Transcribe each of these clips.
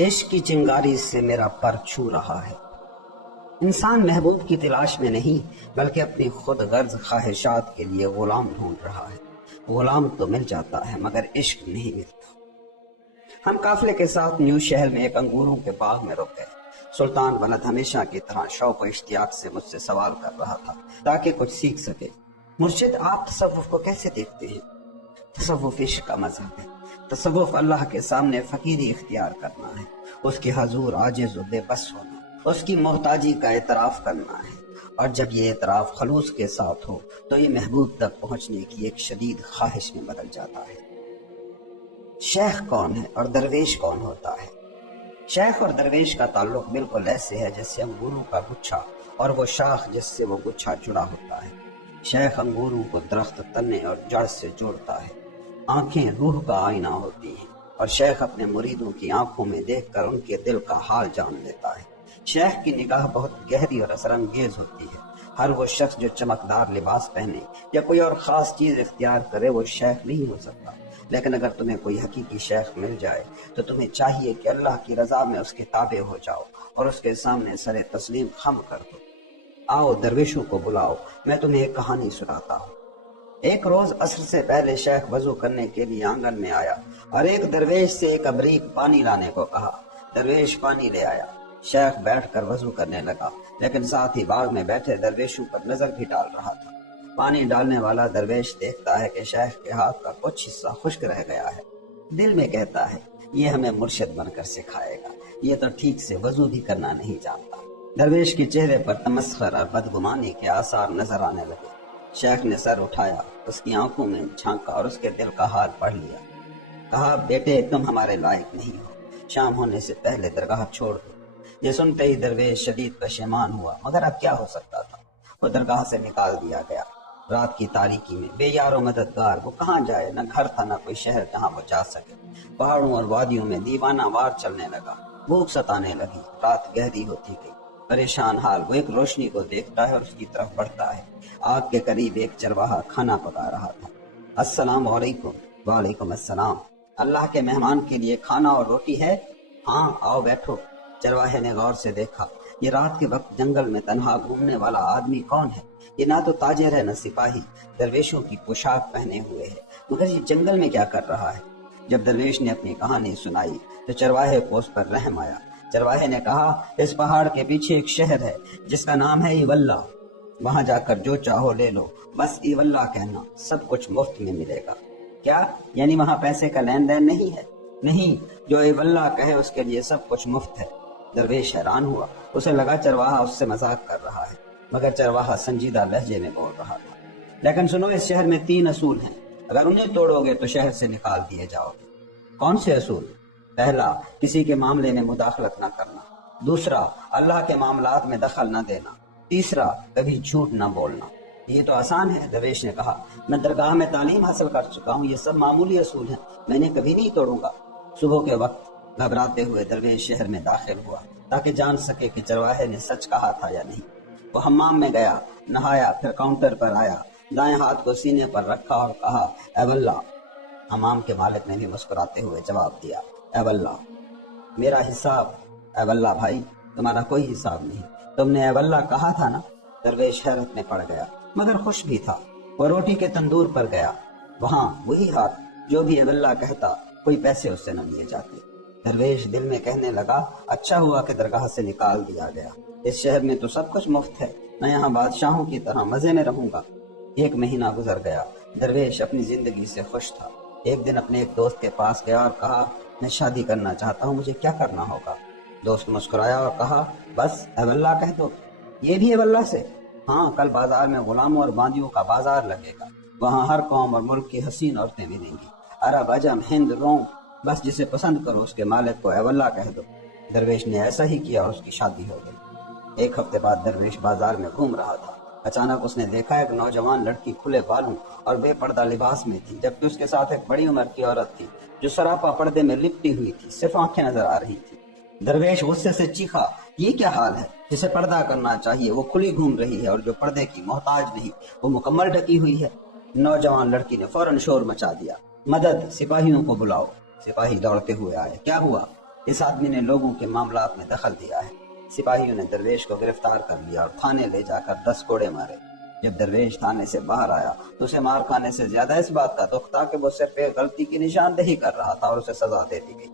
عشق کی چنگاری سے میرا پر چھو رہا ہے۔ انسان محبوب کی تلاش میں نہیں بلکہ اپنی خود غرض خواہشات کے لیے غلام ڈھونڈ رہا ہے۔ غلام تو مل جاتا ہے مگر عشق نہیں ملتا۔ ہم قافلے کے ساتھ نیو شہر میں ایک انگوروں کے باغ میں رک گئے۔ سلطان ولد ہمیشہ کی طرح شوق و اشتیاق سے مجھ سے سوال کر رہا تھا تاکہ کچھ سیکھ سکے۔ مرشد، آپ تصوف کو کیسے دیکھتے ہیں؟ تصوف عشق کا مذہب ہے۔ تصوف اللہ کے سامنے فقیری اختیار کرنا ہے، اس کے حضور عاجز و بے بس ہونا، اس کی محتاجی کا اعتراف کرنا ہے، اور جب یہ اعتراف خلوص کے ساتھ ہو تو یہ محبوب تک پہنچنے کی ایک شدید خواہش میں بدل جاتا ہے۔ شیخ کون ہے اور درویش کون ہوتا ہے؟ شیخ اور درویش کا تعلق بالکل ایسے ہے جیسے انگوروں کا گچھا اور وہ شاخ جس سے وہ گچھا جڑا ہوتا ہے۔ شیخ انگوروں کو درخت تنے اور جڑ سے جوڑتا ہے۔ آنکھیں روح کا آئینہ ہوتی ہیں اور شیخ اپنے مریدوں کی آنکھوں میں دیکھ کر ان کے دل کا حال جان لیتا ہے۔ شیخ کی نگاہ بہت گہری اور اثر انگیز ہوتی ہے۔ ہر وہ شخص جو چمکدار لباس پہنے یا کوئی اور خاص چیز اختیار کرے وہ شیخ نہیں ہو سکتا، لیکن اگر تمہیں کوئی حقیقی شیخ مل جائے تو تمہیں چاہیے کہ اللہ کی رضا میں اس کے تابع ہو جاؤ اور اس کے سامنے سر تسلیم خم کر دو۔ آؤ درویشوں کو بلاؤ، میں تمہیں ایک کہانی سناتا ہوں۔ ایک روز عصر سے پہلے شیخ وضو کرنے کے لیے آنگن میں آیا اور ایک درویش سے ایک ابریق پانی لانے کو کہا۔ درویش پانی لے آیا۔ شیخ بیٹھ کر وضو کرنے لگا، لیکن ساتھ ہی باغ میں بیٹھے درویشوں پر نظر بھی ڈال رہا تھا۔ پانی ڈالنے والا درویش دیکھتا ہے کہ شیخ کے ہاتھ کا کچھ حصہ خشک رہ گیا ہے۔ دل میں کہتا ہے یہ ہمیں مرشد بن کر سکھائے گا، یہ تو ٹھیک سے وضو بھی کرنا نہیں جانتا۔ درویش کے چہرے پر تمسخر اور بدگمانی کے آثار نظر آنے لگے۔ شیخ نے سر اٹھایا، اس کی آنکھوں میں جھانکا اور اس کے دل کا حال پڑھ لیا۔ کہا، بیٹے تم ہمارے لائق نہیں ہو، شام ہونے سے پہلے درگاہ چھوڑ دو۔ یہ سنتے ہی درویش شدید پشیمان ہوا، مگر اب کیا ہو سکتا تھا؟ وہ درگاہ سے نکال دیا گیا۔ رات کی تاریکی میں بے یار و مددگار وہ کہاں جائے؟ نہ گھر تھا نہ کوئی شہر جہاں وہ جا سکے۔ پہاڑوں اور وادیوں میں دیوانہ وار چلنے لگا۔ بھوک ستانے لگی، رات گہری ہوتی گئی۔ پریشان حال وہ ایک روشنی کو دیکھتا ہے اور اس کی طرف بڑھتا ہے۔ آگ کے قریب ایک چرواہا کھانا پکا رہا تھا۔ السلام علیکم۔ وعلیکم السلام۔ اللہ کے مہمان کے لیے کھانا اور روٹی ہے؟ ہاں، آؤ بیٹھو۔ چرواہے نے غور سے دیکھا، یہ رات کے وقت جنگل میں تنہا گھومنے والا آدمی کون ہے؟ یہ نہ تو تاجر ہے نہ سپاہی، درویشوں کی پوشاک پہنے ہوئے ہے، مگر یہ جنگل میں کیا کر رہا ہے؟ جب درویش نے اپنی کہانی سنائی تو چرواہے کو اس پر رحم آیا۔ چرواہے نے کہا، اس پہاڑ کے پیچھے ایک شہر ہے جس کا نام ہے ایولہ، وہاں جا کر جو چاہو لے لو، بس ایولہ کہنا، سب کچھ مفت میں ملے گا۔ کیا یعنی وہاں پیسے کا لین دین نہیں ہے؟ نہیں، جو ایولہ کہے اس کے لیے سب کچھ مفت ہے۔ درویش حیران ہوا، اسے لگا چرواہا اس سے مذاق کر رہا ہے، مگر چرواہا سنجیدہ لہجے میں بول رہا تھا۔ لیکن سنو، اس شہر میں 3 اصول ہیں، اگر انہیں توڑو گے تو شہر سے نکال دیے جاؤ گے۔ کون سے اصول؟ پہلا، کسی کے معاملے میں مداخلت نہ کرنا۔ دوسرا، اللہ کے معاملات میں دخل نہ دینا۔ تیسرا، کبھی جھوٹ نہ بولنا۔ یہ تو آسان ہے، درویش نے کہا، میں درگاہ میں تعلیم حاصل کر چکا ہوں، یہ سب معمولی اصول ہیں، میں نے کبھی نہیں توڑوں گا۔ صبح کے وقت گھبراتے ہوئے درویش شہر میں داخل ہوا تاکہ جان سکے کہ چرواہے نے سچ کہا تھا یا نہیں۔ وہ حمام میں گیا، نہایا، پھر کاؤنٹر پر آیا، دائیں ہاتھ کو سینے پر رکھا اور کہا، اے واللہ۔ حمام کے مالک نے بھی مسکراتے ہوئے جواب دیا، اے واللہ۔ میرا حساب؟ اے واللہ بھائی، تمہارا کوئی حساب نہیں، تم نے اے واللہ کہا تھا نا۔ درویش حیرت میں پڑ گیا مگر خوش بھی تھا۔ وہ روٹی کے تندور پر گیا، وہاں وہی ہاتھ، جو بھی اے واللہ کہتا کوئی پیسے اس سے نہ لیے جاتے۔ درویش دل میں کہنے لگا، اچھا ہوا کہ درگاہ سے نکال دیا گیا، اس شہر میں تو سب کچھ مفت ہے، میں یہاں بادشاہوں کی طرح مزے میں رہوں گا۔ 1 مہینہ گزر گیا، درویش اپنی زندگی سے خوش تھا۔ ایک دن اپنے ایک دوست کے پاس گیا اور کہا، میں شادی کرنا چاہتا ہوں، مجھے کیا کرنا ہوگا؟ دوست مسکرایا اور کہا، بس اے واللہ کہہ دو۔ یہ بھی اے واللہ سے؟ ہاں، کل بازار میں غلاموں اور باندیوں کا بازار لگے گا، وہاں ہر قوم اور ملک کی حسین عورتیں ملیں گی، عرب، عجم، ہند، روم، بس جسے پسند کرو اس کے مالک کو اے واللہ کہہ دو۔ درویش نے ایسا ہی کیا اور اس کی شادی ہو گئی۔ 1 ہفتے بعد درویش بازار میں گھوم رہا تھا، اچانک اس نے دیکھا ایک نوجوان لڑکی کھلے بالوں اور بے پردہ لباس میں تھی، جبکہ اس کے ساتھ ایک بڑی عمر کی عورت تھی جو سراپا پردے میں لپٹی ہوئی تھی، صرف آنکھیں نظر آ رہی تھی۔ درویش غصے سے چیخا، یہ کیا حال ہے؟ جسے پردہ کرنا چاہیے وہ کھلی گھوم رہی ہے اور جو پردے کی محتاج نہیں وہ مکمل ڈھکی ہوئی ہے۔ نوجوان لڑکی نے فوراً شور مچا دیا، مدد، سپاہیوں کو بلاؤ۔ سپاہی دوڑتے ہوئے آئے۔ کیا ہوا؟ اس آدمی نے لوگوں کے معاملات میں دخل دیا ہے۔ سپاہیوں نے درویش کو گرفتار کر لیا اور تھانے لے جا کر 10 کوڑے مارے۔ جب درویش تھانے سے باہر آیا تو اسے مار کھانے سے زیادہ اس بات کا دکھ تھا کہ وہ صرف ایک غلطی کی نشاندہی کر رہا تھا اور اسے سزا دے دی گئی۔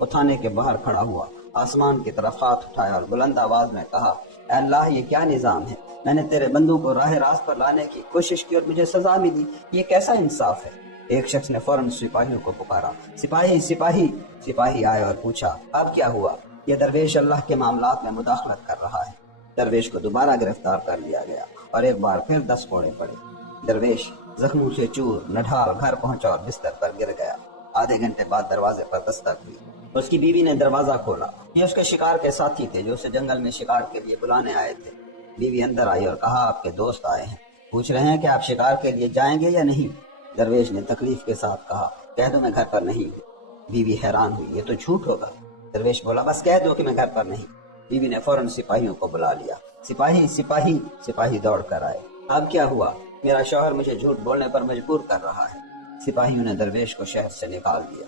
وہ تھانے کے باہر کھڑا ہوا، آسمان کی طرف ہاتھ اٹھایا اور بلند آواز میں کہا، اے اللہ، یہ کیا نظام ہے؟ میں نے تیرے بندوں کو راہ راست پر لانے کی کوشش کی اور مجھے سزا ملی، یہ کیسا انصاف ہے؟ ایک شخص نے فوراً سپاہیوں کو پکارا، سپاہی سپاہی۔ سپاہی آئے اور پوچھا، اب کیا ہوا؟ یہ درویش اللہ کے معاملات میں مداخلت کر رہا ہے۔ درویش کو دوبارہ گرفتار کر لیا گیا اور ایک بار پھر 10 کوڑے پڑے۔ درویش زخموں سے چور نڈھال گھر پہنچا اور بستر پر گر گیا۔ آدھے گھنٹے بعد دروازے پر دستک ہوئی۔ اس کی بیوی نے دروازہ کھولا۔ یہ اس کے شکار کے ساتھی تھے جو اسے جنگل میں شکار کے لیے بلانے آئے تھے۔ بیوی اندر آئی اور کہا، آپ کے دوست آئے ہیں، پوچھ رہے ہیں کہ آپ شکار کے لیے جائیں گے یا نہیں؟ درویش نے تکلیف کے ساتھ کہا، کہہ دو میں گھر پر نہیں ہوں۔ بیوی حیران ہوئی، یہ تو جھوٹ ہوگا۔ درویش بولا، بس کہہ دو کہ میں گھر پر نہیں۔ بیوی نے فوراً سپاہیوں کو بلا لیا۔ سپاہی سپاہی۔ سپاہی دوڑ کر آئے، اب کیا ہوا؟ میرا شوہر مجھے جھوٹ بولنے پر مجبور کر رہا ہے۔ سپاہیوں نے درویش کو شہر سے نکال دیا۔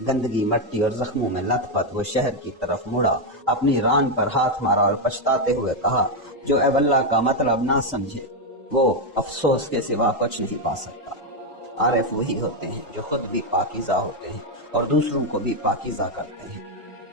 گندگی، مٹی اور زخموں میں لت پت وہ شہر کی طرف مڑا، اپنی ران پر ہاتھ مارا اور پچھتاتے ہوئے کہا، جو اے اللہ کا مطلب نہ سمجھے وہ افسوس کے سوا کچھ نہیں پا سکتا۔ عارف وہی ہوتے ہیں جو خود بھی پاکیزہ ہوتے ہیں اور دوسروں کو بھی پاکیزہ کرتے ہیں۔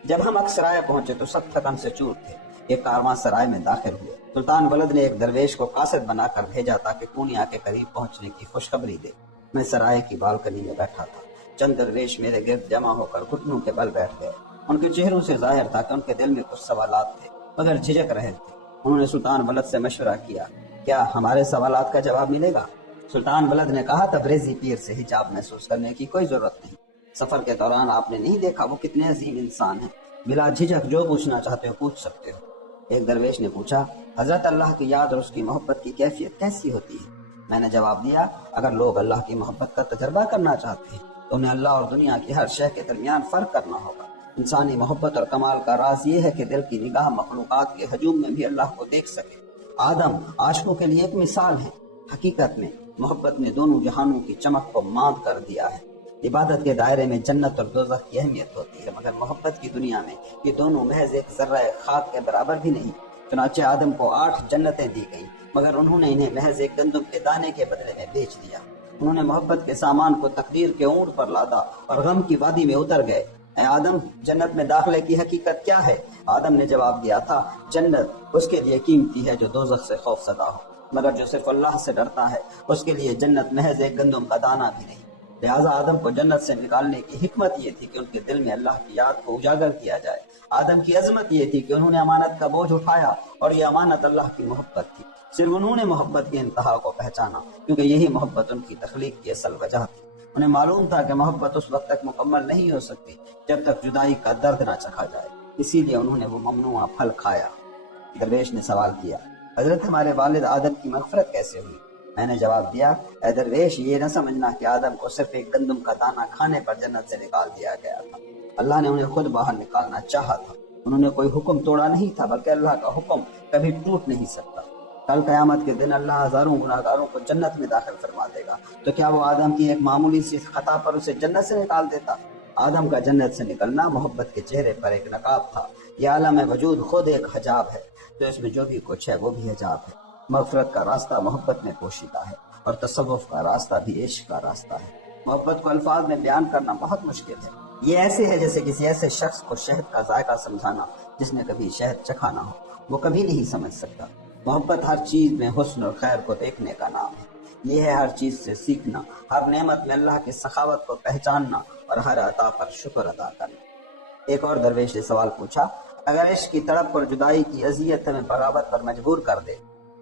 جب ہم اکسرائے پہنچے تو سب تھکن سے چور تھے۔ ایک کارواں سرائے میں داخل ہوئے۔ سلطان ولد نے ایک درویش کو قاصد بنا کر بھیجا تاکہ پونیا کے قریب پہنچنے کی خوشخبری دے۔ میں سرائے کی بالکنی میں بیٹھا تھا۔ چند درویش میرے گرد جمع ہو کر گھٹنوں کے بل بیٹھ گئے۔ ان کے چہروں سے ظاہر تھا کہ ان کے دل میں کچھ سوالات تھے مگر جھجک رہے تھے۔ انہوں نے سلطان ولد سے مشورہ کیا، کیا ہمارے سوالات کا جواب ملے گا؟ سلطان ولد نے کہا، تبریزی پیر سے حجاب محسوس کرنے کی کوئی ضرورت نہیں۔ سفر کے دوران آپ نے نہیں دیکھا وہ کتنے عظیم انسان ہیں، بلا جھجک جو پوچھنا چاہتے ہو پوچھ سکتے ہو۔ ایک درویش نے پوچھا، حضرت اللہ کی یاد اور اس کی محبت کی کیفیت کیسی ہوتی ہے؟ میں نے جواب دیا، اگر لوگ اللہ کی محبت کا تجربہ کرنا چاہتے ہیں تو انہیں اللہ اور دنیا کی ہر شے کے درمیان فرق کرنا ہوگا۔ انسانی محبت اور کمال کا راز یہ ہے کہ دل کی نگاہ مخلوقات کے ہجوم میں بھی اللہ کو دیکھ سکے۔ آدم عاشقوں کے لیے ایک مثال ہے۔ حقیقت میں محبت نے دونوں جہانوں کی چمک کو ماند کر دیا ہے۔ عبادت کے دائرے میں جنت اور دوزخ کی اہمیت ہوتی ہے مگر محبت کی دنیا میں یہ دونوں محض ایک ذرہ خاک کے برابر بھی نہیں۔ چنانچہ آدم کو 8 جنتیں دی گئیں مگر انہوں نے انہیں محض ایک گندم کے دانے کے بدلے میں بیچ دیا۔ انہوں نے محبت کے سامان کو تقدیر کے اونٹ پر لادا اور غم کی وادی میں اتر گئے۔ اے آدم، جنت میں داخلے کی حقیقت کیا ہے؟ آدم نے جواب دیا تھا، جنت اس کے لیے قیمتی ہے جو دوزخ سے خوف زدہ ہو، مگر جو صرف اللہ سے ڈرتا ہے اس کے لیے جنت محض ایک گندم کا دانہ بھی نہیں۔ لہٰذا آدم کو جنت سے نکالنے کی حکمت یہ تھی کہ ان کے دل میں اللہ کی یاد کو اجاگر کیا جائے۔ آدم کی عظمت یہ تھی کہ انہوں نے امانت کا بوجھ اٹھایا اور یہ امانت اللہ کی محبت تھی۔ صرف انہوں نے محبت کی انتہا کو پہچانا کیونکہ یہی محبت ان کی تخلیق کی اصل وجہ تھی۔ انہیں معلوم تھا کہ محبت اس وقت تک مکمل نہیں ہو سکتی جب تک جدائی کا درد نہ چکھا جائے، اسی لیے انہوں نے وہ ممنوعہ پھل کھایا۔ درویش نے سوال کیا، حضرت ہمارے والد آدم کی مغفرت کیسے ہوئی؟ میں نے جواب دیا، اے درویش، یہ نہ سمجھنا کہ آدم کو صرف ایک گندم کا دانہ کھانے پر جنت سے نکال دیا گیا تھا۔ اللہ نے انہیں خود باہر نکالنا چاہا تھا۔ انہوں نے کوئی حکم توڑا نہیں تھا بلکہ اللہ کا حکم کبھی ٹوٹ نہیں سکتا۔ کل قیامت کے دن اللہ ہزاروں گناہگاروں کو جنت میں داخل فرما دے گا، تو کیا وہ آدم کی ایک معمولی سی خطا پر اسے جنت سے نکال دیتا؟ آدم کا جنت سے نکلنا محبت کے چہرے پر ایک نقاب تھا۔ یہ عالم وجود خود ایک حجاب ہے، تو اس میں جو بھی کچھ ہے وہ بھی حجاب ہے۔ مغفرت کا راستہ محبت میں پوشیدہ ہے اور تصوف کا راستہ بھی عشق کا راستہ ہے۔ محبت کو الفاظ میں بیان کرنا بہت مشکل ہے۔ یہ ایسے ہے جیسے کسی ایسے شخص کو شہد کا ذائقہ سمجھانا جس نے کبھی شہد چکھا نہ ہو، وہ کبھی نہیں سمجھ سکتا۔ محبت ہر چیز میں حسن اور خیر کو دیکھنے کا نام ہے۔ یہ ہے ہر چیز سے سیکھنا، ہر نعمت میں اللہ کی سخاوت کو پہچاننا اور ہر عطا پر شکر ادا کرنا۔ ایک اور درویش نے سوال پوچھا، اگر عشق کی تڑپ اور جدائی کی اذیت ہمیں بغاوت پر مجبور کر دے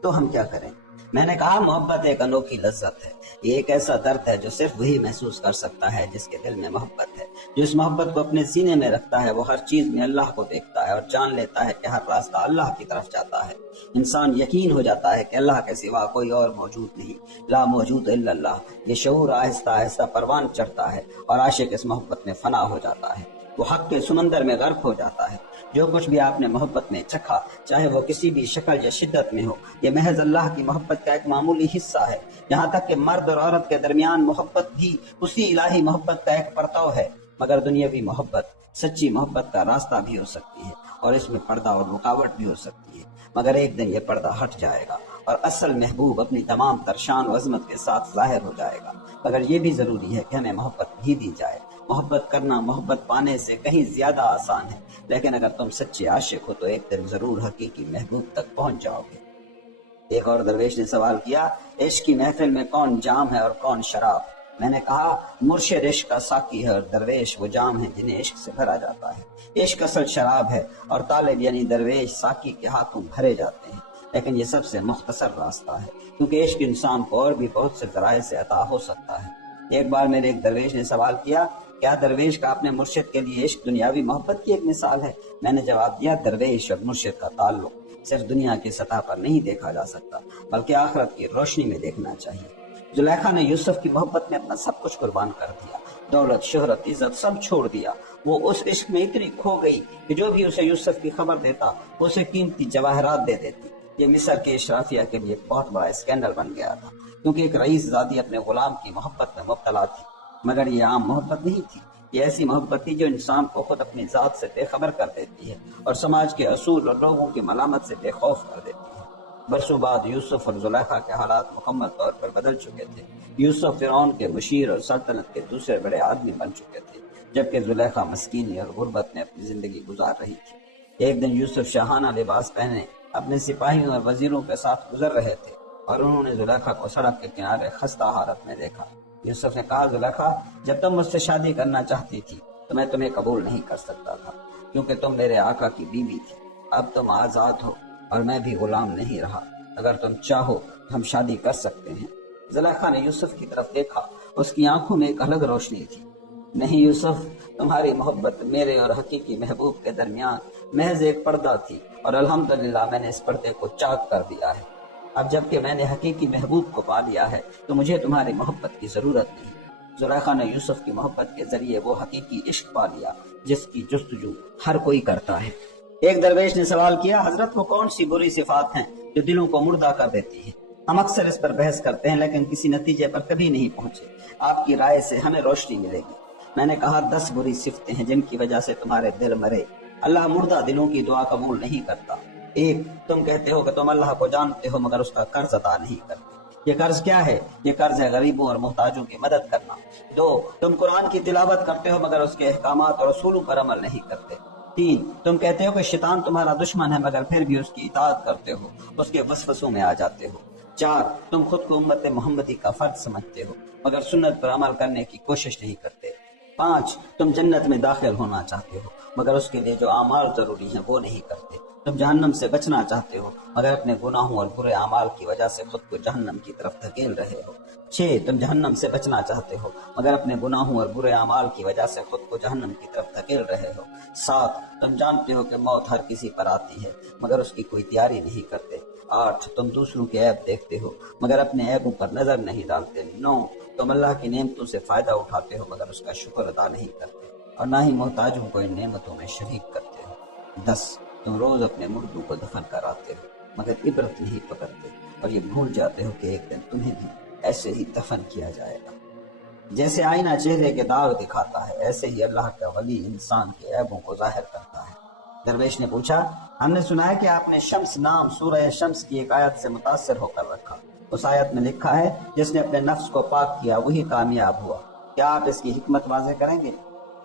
تو ہم کیا کریں؟ میں نے کہا، محبت ایک انوکھی لذت ہے۔ یہ ایک ایسا درد ہے جو صرف وہی محسوس کر سکتا ہے جس کے دل میں محبت ہے۔ جو اس محبت کو اپنے سینے میں رکھتا ہے وہ ہر چیز میں اللہ کو دیکھتا ہے اور جان لیتا ہے کہ ہر راستہ اللہ کی طرف جاتا ہے۔ انسان یقین ہو جاتا ہے کہ اللہ کے سوا کوئی اور موجود نہیں، لا موجود الا اللہ۔ یہ شعور آہستہ آہستہ پروان چڑھتا ہے اور عاشق اس محبت میں فنا ہو جاتا ہے، وہ حق کے سمندر میں غرق ہو جاتا ہے۔ جو کچھ بھی آپ نے محبت میں چکھا، چاہے وہ کسی بھی شکل یا شدت میں ہو، یہ محض اللہ کی محبت کا ایک معمولی حصہ ہے۔ یہاں تک کہ مرد اور عورت کے درمیان محبت بھی اسی الہی محبت کا ایک پرتو ہے۔ مگر دنیاوی محبت سچی محبت کا راستہ بھی ہو سکتی ہے، اور اس میں پردہ اور رکاوٹ بھی ہو سکتی ہے، مگر ایک دن یہ پردہ ہٹ جائے گا اور اصل محبوب اپنی تمام تر شان و عظمت کے ساتھ ظاہر ہو جائے گا۔ مگر یہ بھی ضروری ہے کہ ہمیں محبت بھی دی جائے۔ محبت کرنا محبت پانے سے کہیں زیادہ آسان ہے، لیکن اگر تم سچے عاشق ہو تو ایک دن ضرور حقیقی محبوب تک پہنچ جاؤ گے۔ ایک اور درویش نے سوال کیا، عشق کی محفل میں کون جام ہے اور کون شراب؟ میں نے کہا، مرشد عشق کا ساقی ہے اور درویش وہ جام ہیں جنہیں عشق سے بھرا جاتا ہے۔ عشق اصل شراب ہے اور طالب یعنی درویش ساقی کے ہاتھوں بھرے جاتے ہیں، لیکن یہ سب سے مختصر راستہ ہے، کیونکہ عشق انسان کو اور بھی بہت سے ذرائع سے عطا ہو سکتا ہے۔ ایک بار میرے ایک درویش نے سوال کیا، کیا درویش کا اپنے مرشد کے لیے عشق دنیاوی محبت کی ایک مثال ہے؟ میں نے جواب دیا، درویش اور مرشد کا تعلق صرف دنیا کی سطح پر نہیں دیکھا جا سکتا، بلکہ آخرت کی روشنی میں دیکھنا چاہیے۔ زلیخا نے یوسف کی محبت میں اپنا سب کچھ قربان کر دیا، دولت، شہرت، عزت سب چھوڑ دیا۔ وہ اس عشق میں اتنی کھو گئی کہ جو بھی اسے یوسف کی خبر دیتا اسے قیمتی جواہرات دے دیتی۔ یہ مصر کے اشرافیہ کے لیے ایک بہت بڑا اسکینڈل بن گیا تھا، کیونکہ ایک رئیس زادی اپنے غلام کی محبت میں مبتلا تھی، مگر یہ عام محبت نہیں تھی، یہ ایسی محبت تھی جو انسان کو خود اپنی ذات سے بے خبر کر دیتی ہے اور سماج کے اصول اور لوگوں کی ملامت سے بے خوف کر دیتی ہے۔ برسوں بعد یوسف اور زلیخا کے حالات مکمل طور پر بدل چکے تھے۔ یوسف فرعون کے مشیر اور سلطنت کے دوسرے بڑے آدمی بن چکے تھے، جبکہ زلیخا مسکینی اور غربت میں اپنی زندگی گزار رہی تھی۔ ایک دن یوسف شاہانہ لباس پہنے اپنے سپاہیوں اور وزیروں کے ساتھ گزر رہے تھے اور انہوں نے زلیخا کو سڑک کے کنارے خستہ حالت میں دیکھا۔ یوسف نے کہا، زلیخا، جب تم مجھ سے شادی کرنا چاہتی تھی تو میں تمہیں قبول نہیں کر سکتا تھا، کیونکہ تم میرے آقا کی بیوی تھی۔ اب تم آزاد ہو اور میں بھی غلام نہیں رہا، اگر تم چاہو تو ہم شادی کر سکتے ہیں۔ زلیخا نے یوسف کی طرف دیکھا، اس کی آنکھوں میں ایک الگ روشنی تھی۔ نہیں یوسف، تمہاری محبت میرے اور حقیقی محبوب کے درمیان محض ایک پردہ تھی، اور الحمدللہ میں نے اس پردے کو چاک کر دیا ہے۔ اب جب کہ میں نے حقیقی محبوب کو پا لیا ہے تو مجھے تمہاری محبت کی ضرورت نہیں۔ زلیخا نے یوسف کی محبت کے ذریعے وہ حقیقی عشق پا لیا جس کی جستجو ہر کوئی کرتا ہے۔ ایک درویش نے سوال کیا، حضرت وہ کون سی بری صفات ہیں جو دلوں کو مردہ کر دیتی ہیں؟ ہم اکثر اس پر بحث کرتے ہیں لیکن کسی نتیجے پر کبھی نہیں پہنچے، آپ کی رائے سے ہمیں روشنی ملے گی۔ میں نے کہا، 10 بری صفتیں ہیں جن کی وجہ سے تمہارے دل مرے۔ اللہ مردہ دلوں کی دعا قبول نہیں کرتا۔ 1، تم کہتے ہو کہ تم اللہ کو جانتے ہو مگر اس کا قرض ادا نہیں کرتے۔ یہ قرض کیا ہے؟ یہ قرض ہے غریبوں اور محتاجوں کی مدد کرنا۔ 2، تم قرآن کی تلاوت کرتے ہو مگر اس کے احکامات اور اصولوں پر عمل نہیں کرتے۔ 3، تم کہتے ہو کہ شیطان تمہارا دشمن ہے مگر پھر بھی اس کی اطاعت کرتے ہو، اس کے وسوسوں میں آ جاتے ہو۔ 4، تم خود کو امت محمدی کا فرد سمجھتے ہو مگر سنت پر عمل کرنے کی کوشش نہیں کرتے۔ 5، تم جنت میں داخل ہونا چاہتے ہو مگر اس کے لیے جو اعمال ضروری ہیں وہ نہیں کرتے۔ تم جہنم سے بچنا چاہتے ہو مگر اپنے گناہوں اور برے اعمال کی وجہ سے خود کو جہنم کی طرف دھکیل رہے ہو۔ 6، تم جہنم سے بچنا چاہتے ہو مگر اپنے گناہوں اور برے اعمال کی وجہ سے خود کو جہنم کی طرف دھکیل رہے ہو۔ 7، تم جانتے ہو کہ موت ہر کسی پر آتی ہے مگر اس کی کوئی تیاری نہیں کرتے۔ 8، تم دوسروں کے عیب دیکھتے ہو مگر اپنے عیبوں پر نظر نہیں ڈالتے۔ 9، تم اللہ کی نعمتوں سے فائدہ اٹھاتے ہو مگر اس کا شکر ادا نہیں کرتے اور نہ ہی محتاجوں کو ان نعمتوں میں شریک کرتے ہو۔ 10، تم روز اپنے مردوں کو دفن کراتے ہو مگر عبرت نہیں پکڑتے اور یہ بھول جاتے ہو کہ ایک دن تمہیں بھی ایسے ہی دفن کیا جائے گا۔ جیسے آئینہ چہرے کے داغ دکھاتا ہے، ایسے ہی اللہ کا ولی انسان کے عیبوں کو ظاہر کرتا ہے۔ درویش نے پوچھا، ہم نے سنا ہے کہ آپ نے شمس نام سورہ شمس کی ایک آیت سے متاثر ہو کر رکھا۔ اس آیت میں لکھا ہے، جس نے اپنے نفس کو پاک کیا وہی کامیاب ہوا۔ کیا آپ اس کی حکمت واضح کریں گے؟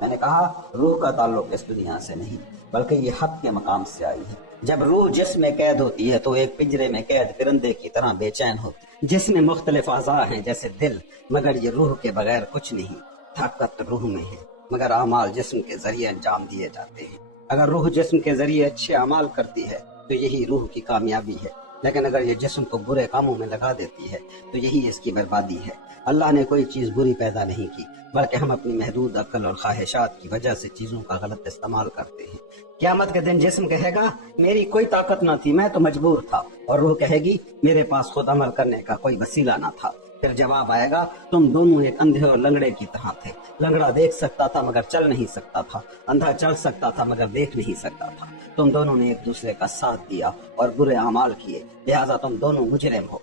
میں نے کہا، روح کا تعلق اس دنیا سے نہیں بلکہ یہ حق کے مقام سے آئی ہے۔ جب روح جسم میں قید ہوتی ہے تو ایک پنجرے میں قید پرندے کی طرح بے چین ہوتی ہے، جس میں مختلف اعضاء ہیں جیسے دل، مگر یہ روح کے بغیر کچھ نہیں۔ طاقت روح میں ہے مگر اعمال جسم کے ذریعے انجام دیے جاتے ہیں۔ اگر روح جسم کے ذریعے اچھے اعمال کرتی ہے تو یہی روح کی کامیابی ہے، لیکن اگر یہ جسم کو برے کاموں میں لگا دیتی ہے تو یہی اس کی بربادی ہے۔ اللہ نے کوئی چیز بری پیدا نہیں کی بلکہ ہم اپنی محدود عقل اور خواہشات کی وجہ سے چیزوں کا غلط استعمال کرتے ہیں۔ قیامت کے دن جسم کہے گا، میری کوئی طاقت نہ تھی، میں تو مجبور تھا، اور روح کہے گی، میرے پاس خود عمل کرنے کا کوئی وسیلہ نہ تھا۔ پھر جواب آئے گا، تم دونوں ایک اندھے اور لنگڑے کی طرح تھے، لنگڑا دیکھ سکتا تھا مگر چل نہیں سکتا تھا، اندھا چل سکتا تھا مگر دیکھ نہیں سکتا تھا۔ تم دونوں نے ایک دوسرے کا ساتھ دیا اور برے اعمال کیے، لہٰذا تم دونوں مجرم ہو۔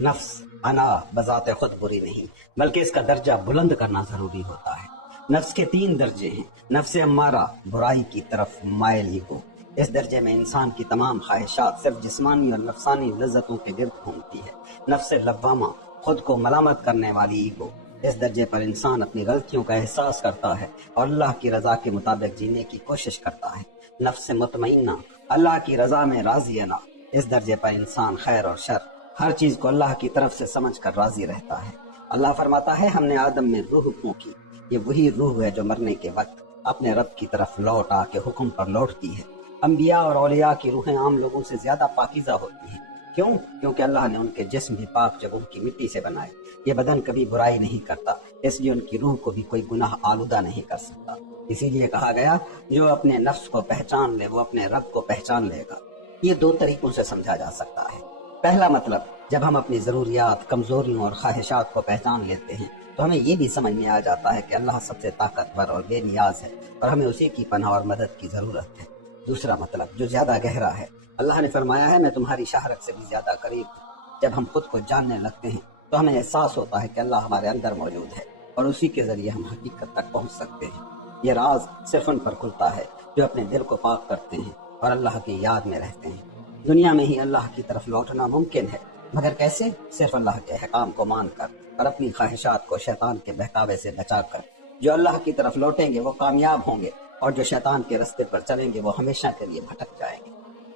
نفس، انا بذات خود بری نہیں بلکہ اس کا درجہ بلند کرنا ضروری ہوتا ہے۔ نفس کے 3 درجے ہیں۔ نفس امارہ برائی کی طرف مائل ایگو، اس درجے میں انسان کی تمام خواہشات صرف جسمانی اور نفسانی لذتوں کے گرد گھومتی ہے۔ نفس لوامہ خود کو ملامت کرنے والی ایگو، اس درجے پر انسان اپنی غلطیوں کا احساس کرتا ہے اور اللہ کی رضا کے مطابق جینے کی کوشش کرتا ہے۔ نفس مطمئنہ اللہ کی رضا میں راضیانہ، اس درجے پر انسان خیر اور شر ہر چیز کو اللہ کی طرف سے سمجھ کر راضی رہتا ہے۔ اللہ فرماتا ہے ہم نے آدم میں روح پھونکی، یہ وہی روح ہے جو مرنے کے وقت اپنے رب کی طرف لوٹ آ کے حکم پر لوٹتی ہے۔ انبیاء اور اولیاء کی روحیں عام لوگوں سے زیادہ پاکیزہ ہوتی ہیں۔ کیوں؟ کیونکہ اللہ نے ان کے جسم بھی پاک جگہوں کی مٹی سے بنائے۔ یہ بدن کبھی برائی نہیں کرتا، اس لیے ان کی روح کو بھی کوئی گناہ آلودہ نہیں کر سکتا۔ اسی لیے کہا گیا جو اپنے نفس کو پہچان لے وہ اپنے رب کو پہچان لے گا۔ یہ 2 طریقوں سے سمجھا جا سکتا ہے۔ پہلا مطلب، جب ہم اپنی ضروریات، کمزوریوں اور خواہشات کو پہچان لیتے ہیں تو ہمیں یہ بھی سمجھ میں آ جاتا ہے کہ اللہ سب سے طاقتور اور بے نیاز ہے اور ہمیں اسی کی پناہ اور مدد کی ضرورت ہے۔ دوسرا مطلب جو زیادہ گہرا ہے، اللہ نے فرمایا ہے میں تمہاری شہرت سے بھی زیادہ قریب ہوں۔ جب ہم خود کو جاننے لگتے ہیں تو ہمیں احساس ہوتا ہے کہ اللہ ہمارے اندر موجود ہے اور اسی کے ذریعے ہم حقیقت تک پہنچ سکتے ہیں۔ یہ راز صرف ان پر کھلتا ہے جو اپنے دل کو پاک کرتے ہیں اور اللہ کی یاد میں رہتے ہیں۔ دنیا میں ہی اللہ کی طرف لوٹنا ممکن ہے، مگر کیسے؟ صرف اللہ کے احکام کو مان کر اور اپنی خواہشات کو شیطان کے بہکاوے سے بچا کر۔ جو اللہ کی طرف لوٹیں گے وہ کامیاب ہوں گے اور جو شیطان کے رستے پر چلیں گے وہ ہمیشہ کے لیے بھٹک جائیں گے۔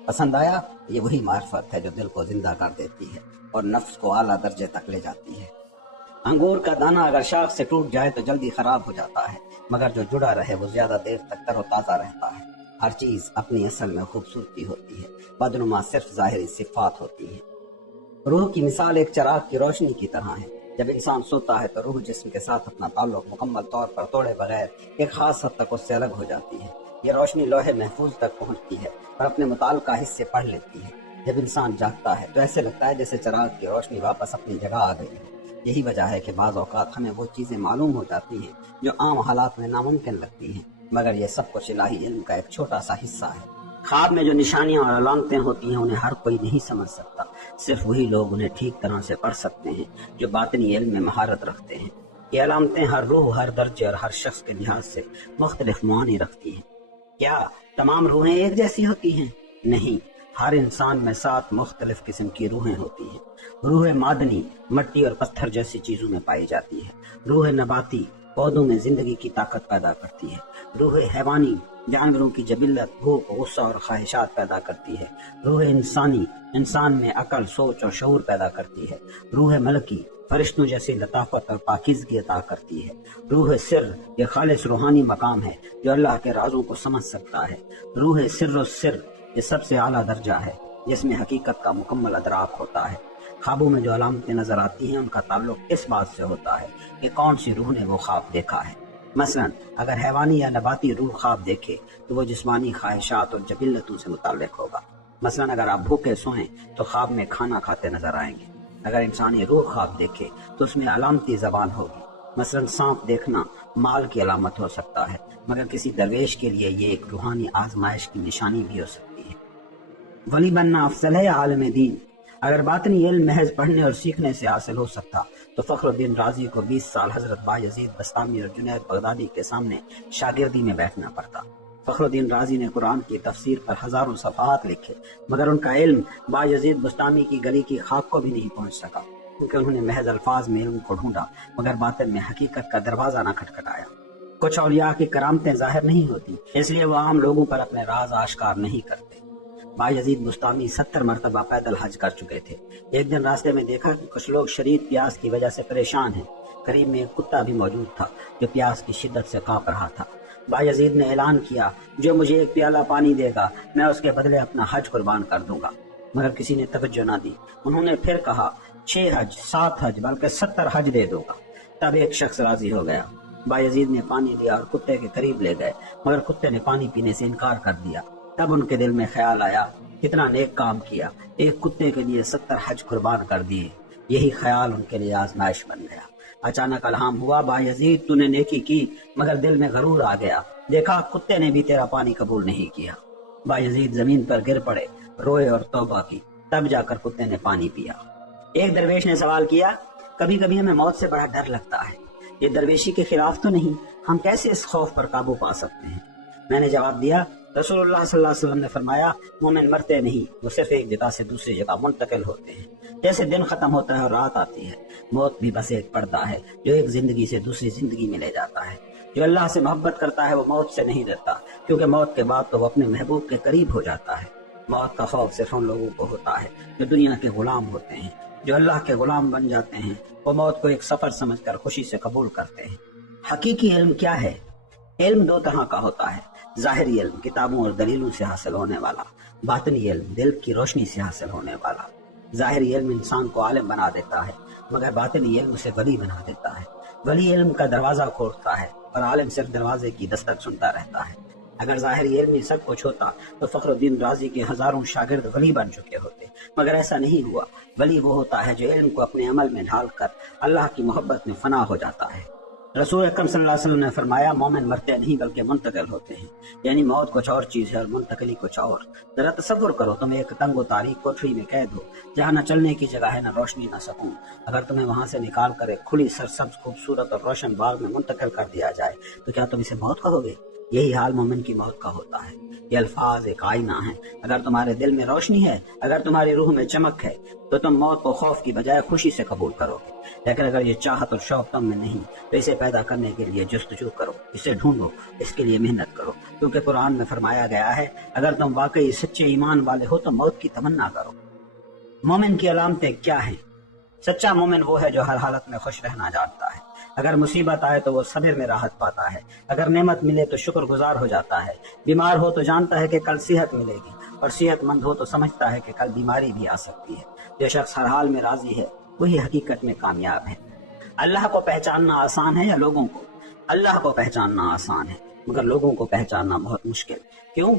پسند آیا؟ یہ وہی معرفت ہے جو دل کو زندہ کر دیتی ہے اور نفس کو اعلیٰ درجے تک لے جاتی ہے۔ انگور کا دانہ اگر شاخ سے ٹوٹ جائے تو جلدی خراب ہو جاتا ہے، مگر جو جڑا رہے وہ زیادہ دیر تک تر و تازہ رہتا ہے۔ ہر چیز اپنی اصل میں خوبصورتی ہوتی ہے، بدنما صرف ظاہری صفات ہوتی ہیں۔ روح کی مثال ایک چراغ کی روشنی کی طرح ہے۔ جب انسان سوتا ہے تو روح جسم کے ساتھ اپنا تعلق مکمل طور پر توڑے بغیر ایک خاص حد تک اس سے الگ ہو جاتی ہے۔ یہ روشنی لوہے محفوظ تک پہنچتی ہے اور اپنے متعلقہ حصے پڑھ لیتی ہے۔ جب انسان جاگتا ہے تو ایسے لگتا ہے جیسے چراغ کی روشنی واپس اپنی جگہ آ گئی ہے۔ یہی وجہ ہے کہ بعض اوقات ہمیں وہ چیزیں معلوم ہو جاتی ہیں جو عام حالات میں ناممکن لگتی ہیں، مگر یہ سب کچھ الہی علم کا ایک چھوٹا سا حصہ ہے۔ خواب میں جو نشانیاں اور علامتیں ہوتی ہیں انہیں ہر کوئی نہیں سمجھ سکتا، صرف وہی لوگ انہیں ٹھیک طرح سے پڑھ سکتے ہیں جو باطنی علم میں مہارت رکھتے ہیں۔ یہ علامتیں ہر روح، ہر درجے اور ہر شخص کے لحاظ سے مختلف معانی رکھتی ہیں۔ کیا تمام روحیں ایک جیسی ہوتی ہیں؟ نہیں، ہر انسان میں 7 مختلف قسم کی روحیں ہوتی ہیں۔ روح معدنی مٹی اور پتھر جیسی چیزوں میں پائی جاتی ہے۔ روح نباتی پودوں میں زندگی کی طاقت پیدا کرتی ہے۔ روح حیوانی جانوروں کی جبلت، بھوک، غصہ اور خواہشات پیدا کرتی ہے۔ روح انسانی انسان میں عقل، سوچ اور شعور پیدا کرتی ہے۔ روح ملکی فرشتوں جیسی لطافت اور پاکیزگی عطا کرتی ہے۔ روح سر یہ خالص روحانی مقام ہے جو اللہ کے رازوں کو سمجھ سکتا ہے۔ روح سر و سر یہ سب سے اعلیٰ درجہ ہے جس میں حقیقت کا مکمل ادراک ہوتا ہے۔ خوابوں میں جو علامتیں نظر آتی ہیں ان کا تعلق اس بات سے ہوتا ہے کہ کون سی روح نے وہ خواب دیکھا ہے۔ مثلا اگر حیوانی یا نباتی روح خواب دیکھے تو وہ جسمانی خواہشات اور جبلتوں سے متعلق ہوگا۔ مثلا اگر آپ بھوکے سوئیں تو خواب میں کھانا کھاتے نظر آئیں گے۔ اگر انسانی روح خواب دیکھے تو اس میں علامتی زبان ہوگی۔ مثلا سانپ دیکھنا مال کی علامت ہو سکتا ہے، مگر کسی درویش کے لیے یہ ایک روحانی آزمائش کی نشانی بھی ہو سکتی ہے۔ ولی بننا افضل ہے یا عالم دین؟ اگر باطنی علم محض پڑھنے اور سیکھنے سے حاصل ہو سکتا تو فخر الدین رازی کو 20 سال حضرت بایزید بسطامی اور جنید بغدادی کے سامنے شاگردی میں بیٹھنا پڑتا۔ فخر الدین رازی نے قرآن کی تفسیر پر ہزاروں صفحات لکھے، مگر ان کا علم بایزید بسطامی کی گلی کی خاک کو بھی نہیں پہنچ سکا، کیونکہ انہوں نے محض الفاظ میں علم کو ڈھونڈا مگر باطن میں حقیقت کا دروازہ نہ کھٹکھٹایا۔ کچھ اولیاء کی کرامتیں ظاہر نہیں ہوتی، اس لیے وہ عام لوگوں پر اپنے راز آشکار نہیں کرتے۔ بایزید بسطامی 70 مرتبہ پیدل حج کر چکے تھے۔ ایک دن راستے میں دیکھا کہ کچھ لوگ شدید پیاس کی وجہ سے پریشان ہیں۔ قریب میں ایک کتا بھی موجود تھا جو پیاس کی شدت سے کانپ رہا تھا۔ بایزید نے اعلان کیا، جو مجھے ایک پیالہ پانی دے گا میں اس کے بدلے اپنا حج قربان کر دوں گا، مگر کسی نے توجہ نہ دی۔ انہوں نے پھر کہا 6 حج، 7 حج، بلکہ 70 حج دے دوں گا۔ تب ایک شخص راضی ہو گیا۔ بایزید نے پانی لیا اور کتے کے قریب لے گئے، مگر کتے نے پانی پینے سے انکار کر دیا۔ تب ان کے دل میں خیال آیا، کتنا نیک کام کیا، ایک کتے کے لیے 70 حج قربان کر دیے۔ یہی خیال ان کے لیے آزمائش بن گیا۔ اچانک الہام ہوا، بایزید تو نے نیکی کی مگر دل میں غرور آ گیا، دیکھا کتے نے بھی تیرا پانی قبول نہیں کیا۔ بایزید زمین پر گر پڑے، روئے اور توبہ کی، تب جا کر کتے نے پانی پیا۔ ایک درویش نے سوال کیا، کبھی کبھی ہمیں موت سے بڑا ڈر لگتا ہے، یہ درویشی کے خلاف تو نہیں؟ ہم کیسے اس خوف پر قابو پا سکتے ہیں؟ میں نے جواب دیا، رسول اللہ صلی اللہ علیہ وسلم نے فرمایا، مومن مرتے نہیں، وہ صرف ایک جگہ سے دوسری جگہ منتقل ہوتے ہیں۔ جیسے دن ختم ہوتا ہے اور رات آتی ہے، موت بھی بس ایک پردہ ہے جو ایک زندگی سے دوسری زندگی میں لے جاتا ہے۔ جو اللہ سے محبت کرتا ہے وہ موت سے نہیں ڈرتا، کیونکہ موت کے بعد تو وہ اپنے محبوب کے قریب ہو جاتا ہے۔ موت کا خوف صرف ان لوگوں کو ہوتا ہے جو دنیا کے غلام ہوتے ہیں۔ جو اللہ کے غلام بن جاتے ہیں وہ موت کو ایک سفر سمجھ کر خوشی سے قبول کرتے ہیں۔ حقیقی علم کیا ہے؟ علم دو طرح کا ہوتا ہے، ظاہری علم کتابوں اور دلیلوں سے حاصل ہونے والا، باطنی علم دل کی روشنی سے حاصل ہونے والا۔ ظاہری علم انسان کو عالم بنا دیتا ہے، مگر باطنی علم اسے ولی بنا دیتا ہے۔ ولی علم کا دروازہ کھولتا ہے اور عالم صرف دروازے کی دستک سنتا رہتا ہے۔ اگر ظاہری علم ہی سب کچھ ہوتا تو فخر الدین رازی کے ہزاروں شاگرد ولی بن چکے ہوتے، مگر ایسا نہیں ہوا۔ ولی وہ ہوتا ہے جو علم کو اپنے عمل میں ڈھال کر اللہ کی محبت میں فنا ہو جاتا ہے۔ رسول اکرم صلی اللہ علیہ وسلم نے فرمایا، مومن مرتے نہیں بلکہ منتقل ہوتے ہیں، یعنی موت کچھ اور چیز ہے اور منتقلی کچھ اور۔ ذرا تصور کرو، تم ایک تنگ و تاریک کوٹری میں قید ہو، جہاں نہ چلنے کی جگہ ہے، نہ روشنی، نہ سکون۔ اگر تمہیں وہاں سے نکال کر ایک کھلی سرسبز خوبصورت اور روشن باغ میں منتقل کر دیا جائے تو کیا تم اسے موت کہو گے؟ یہی حال مومن کی موت کا ہوتا ہے۔ یہ الفاظ ایک آئینہ ہیں۔ اگر تمہارے دل میں روشنی ہے، اگر تمہاری روح میں چمک ہے، تو تم موت کو خوف کی بجائے خوشی سے قبول کرو گے۔ لیکن اگر یہ چاہت اور شوق تم میں نہیں تو اسے پیدا کرنے کے لیے جستجو کرو، اسے ڈھونڈو، اس کے لیے محنت کرو، کیونکہ قرآن میں فرمایا گیا ہے، اگر تم واقعی سچے ایمان والے ہو تو موت کی تمنا کرو۔ مومن کی علامتیں کیا ہیں؟ سچا مومن وہ ہے جو ہر حالت میں خوش رہنا جانتا ہے۔ اگر مصیبت آئے تو وہ صبر میں راحت پاتا ہے، اگر نعمت ملے تو شکر گزار ہو جاتا ہے، بیمار ہو تو جانتا ہے کہ کل صحت ملے گی، اور صحت مند ہو تو سمجھتا ہے کہ کل بیماری بھی آ سکتی ہے۔ جو شخص ہر حال میں راضی ہے وہی حقیقت میں کامیاب ہے۔ اللہ کو پہچاننا آسان ہے یا لوگوں کو؟ اللہ کو پہچاننا آسان ہے، مگر لوگوں کو پہچاننا بہت مشکل۔ کیوں؟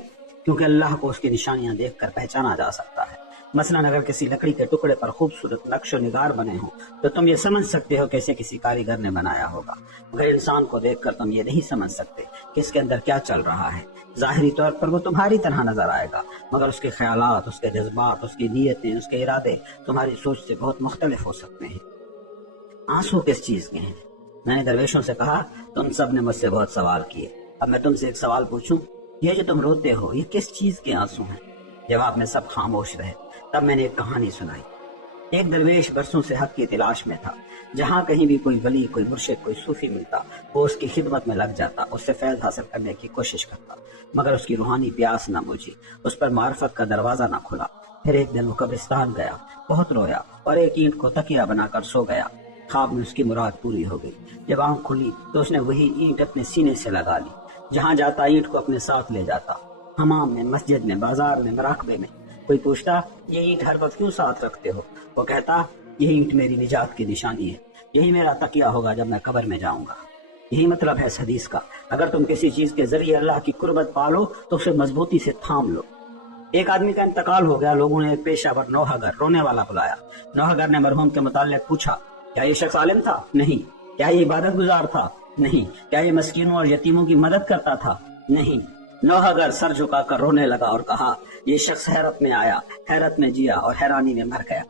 کیونکہ اللہ کو اس کی نشانیاں دیکھ کر پہچانا جا سکتا ہے۔ مثلاً اگر کسی لکڑی کے ٹکڑے پر خوبصورت نقش و نگار بنے ہوں تو تم یہ سمجھ سکتے ہو کہ اسے کسی کاریگر نے بنایا ہوگا، مگر انسان کو دیکھ کر تم یہ نہیں سمجھ سکتے کہ اس کے اندر کیا چل رہا ہے۔ ظاہری طور پر وہ تمہاری طرح نظر آئے گا، مگر اس کے خیالات، اس کے جذبات، اس کی نیتیں، اس کے ارادے تمہاری سوچ سے بہت مختلف ہو سکتے ہیں۔ آنسو کس چیز کے ہیں؟ میں نے درویشوں سے کہا، تم سب نے مجھ سے بہت سوال کیے، اب میں تم سے ایک سوال پوچھوں، یہ جو تم روتے ہو یہ کس چیز کے آنسو ہیں؟ جواب میں سب خاموش رہے۔ تب میں نے ایک کہانی سنائی۔ ایک درویش برسوں سے حق کی تلاش میں تھا۔ جہاں کہیں بھی کوئی ولی، کوئی مرشد، کوئی صوفی ملتا وہ اس کی خدمت میں لگ جاتا، اس سے فیض حاصل کرنے کی کوشش کرتا، مگر اس کی روحانی پیاس نہ بجھی، اس پر معرفت کا دروازہ نہ کھلا۔ پھر ایک دن وہ قبرستان گیا، بہت رویا اور ایک اینٹ کو تکیہ بنا کر سو گیا۔ خواب میں اس کی مراد پوری ہو گئی۔ جب آنکھ کھلی تو اس نے وہی اینٹ اپنے سینے سے لگا لی۔ جہاں جاتا اینٹ کو اپنے ساتھ لے جاتا، حمام میں، مسجد میں، بازار میں، مراقبے میں۔ کوئی پوچھتا، یہ اینٹ ہر وقت کیوں ساتھ رکھتے ہو؟ وہ کہتا، یہ اینٹ میری نجات کی نشانی ہے، یہی میرا تکیہ ہوگا جب میں قبر میں جاؤں گا۔ یہی مطلب ہے اس حدیث کا، اگر تم کسی چیز کے ذریعے اللہ کی قربت پالو تو اسے مضبوطی سے تھام لو۔ ایک آدمی کا انتقال ہو گیا، لوگوں نے ایک پیشہ ور نوحہ گر، رونے والا بلایا۔ نوحہ گر نے مرحوم کے متعلق پوچھا، کیا یہ شخص عالم تھا؟ نہیں۔ کیا یہ عبادت گزار تھا؟ نہیں۔ کیا یہ مسکینوں اور یتیموں کی مدد کرتا تھا؟ نہیں۔ نوحہ گر سر جھکا کر رونے لگا اور کہا، یہ شخص حیرت میں آیا، حیرت میں جیا اور حیرانی میں مر گیا۔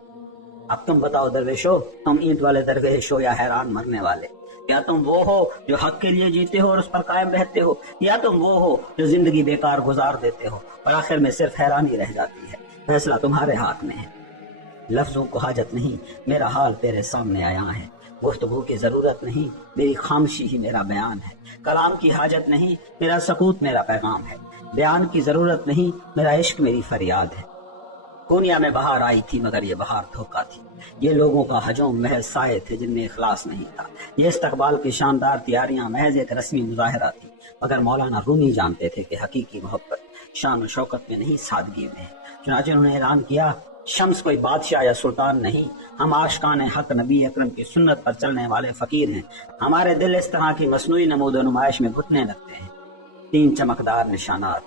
اب تم بتاؤ درویشو، تم اینٹ والے درویش ہو یا حیران مرنے والے؟ یا تم وہ ہو جو حق کے لیے جیتے ہو اور اس پر قائم رہتے ہو، یا تم وہ ہو جو زندگی بیکار گزار دیتے ہو اور آخر میں صرف حیرانی رہ جاتی ہے؟ فیصلہ تمہارے ہاتھ میں ہے۔ لفظوں کو حاجت نہیں، میرا حال تیرے سامنے آیا ہے۔ گفتگو کی ضرورت نہیں، میری خاموشی ہی میرا بیان ہے۔ کلام کی حاجت نہیں، میرا سکوت میرا پیغام ہے۔ بیان کی ضرورت نہیں، میرا عشق میری فریاد ہے۔ کونیا میں بہار آئی تھی مگر یہ بہار دھوکہ تھی۔ یہ لوگوں کا ہجوم محض سائے تھے جن میں اخلاص نہیں تھا۔ یہ استقبال کی شاندار تیاریاں محض ایک رسمی مظاہرہ تھی، مگر مولانا رومی جانتے تھے کہ حقیقی محبت شان و شوکت میں نہیں، سادگی میں ہے۔ چنانچہ انہوں نے اعلان کیا، شمس کوئی بادشاہ یا سلطان نہیں، ہم عاشقان حق نبی اکرم کی سنت پر چلنے والے فقیر ہیں۔ ہمارے دل اس طرح کی مصنوعی نمود و نمائش میں گھٹنے لگتے ہیں۔ 3 چمکدار نشانات،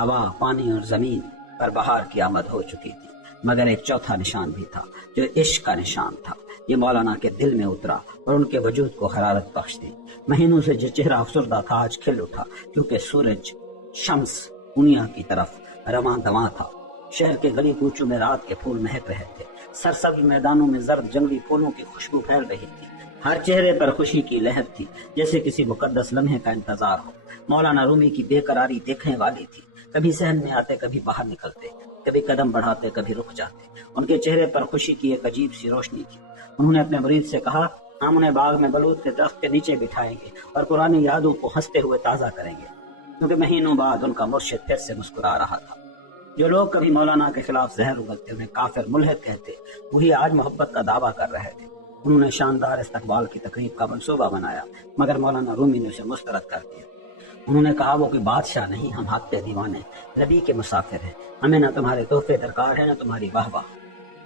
ہوا، پانی اور زمین پر بہار کی آمد ہو چکی تھی، مگر ایک چوتھا نشان بھی تھا جو عشق کا نشان تھا۔ یہ مولانا کے دل میں اترا اور ان کے وجود کو حرارت بخش دی۔ مہینوں سے جو چہرہ افسردہ تھا آج کھل اٹھا، کیونکہ سورج، شمس دنیا کی طرف رواں دواں تھا۔ شہر کے گلی کوچوں میں رات کے پھول مہک رہے تھے، سرسبز میدانوں میں زرد جنگلی پھولوں کی خوشبو پھیل رہی تھی۔ ہر چہرے پر خوشی کی لہر تھی، جیسے کسی مقدس لمحے کا انتظار ہو۔ مولانا رومی کی بے قراری دیکھنے والی تھی، کبھی صحن میں آتے، کبھی باہر نکلتے، کبھی قدم بڑھاتے، کبھی رک جاتے۔ ان کے چہرے پر خوشی کی ایک عجیب سی روشنی تھی۔ انہوں نے اپنے مرید سے کہا، ہم انہیں باغ میں بلوط کے درخت کے نیچے بٹھائیں گے اور پرانی یادوں کو ہنستے ہوئے تازہ کریں گے، کیونکہ مہینوں بعد ان کا مرشد پھر سے مسکرا رہا تھا۔ جو لوگ کبھی مولانا کے خلاف زہر اگلتے، انہیں کافر ملحد کہتے، وہی آج محبت کا دعویٰ کر رہے تھے۔ انہوں نے شاندار استقبال کی تقریب کا منصوبہ بنایا، مگر مولانا رومی نے اسے مسترد کر دیا۔ انہوں نے کہا، وہ کوئی بادشاہ نہیں، ہم حق کے دیوانے، نبی کے مسافر ہیں، ہمیں نہ تمہارے تحفے درکار ہیں نہ تمہاری واہ واہ۔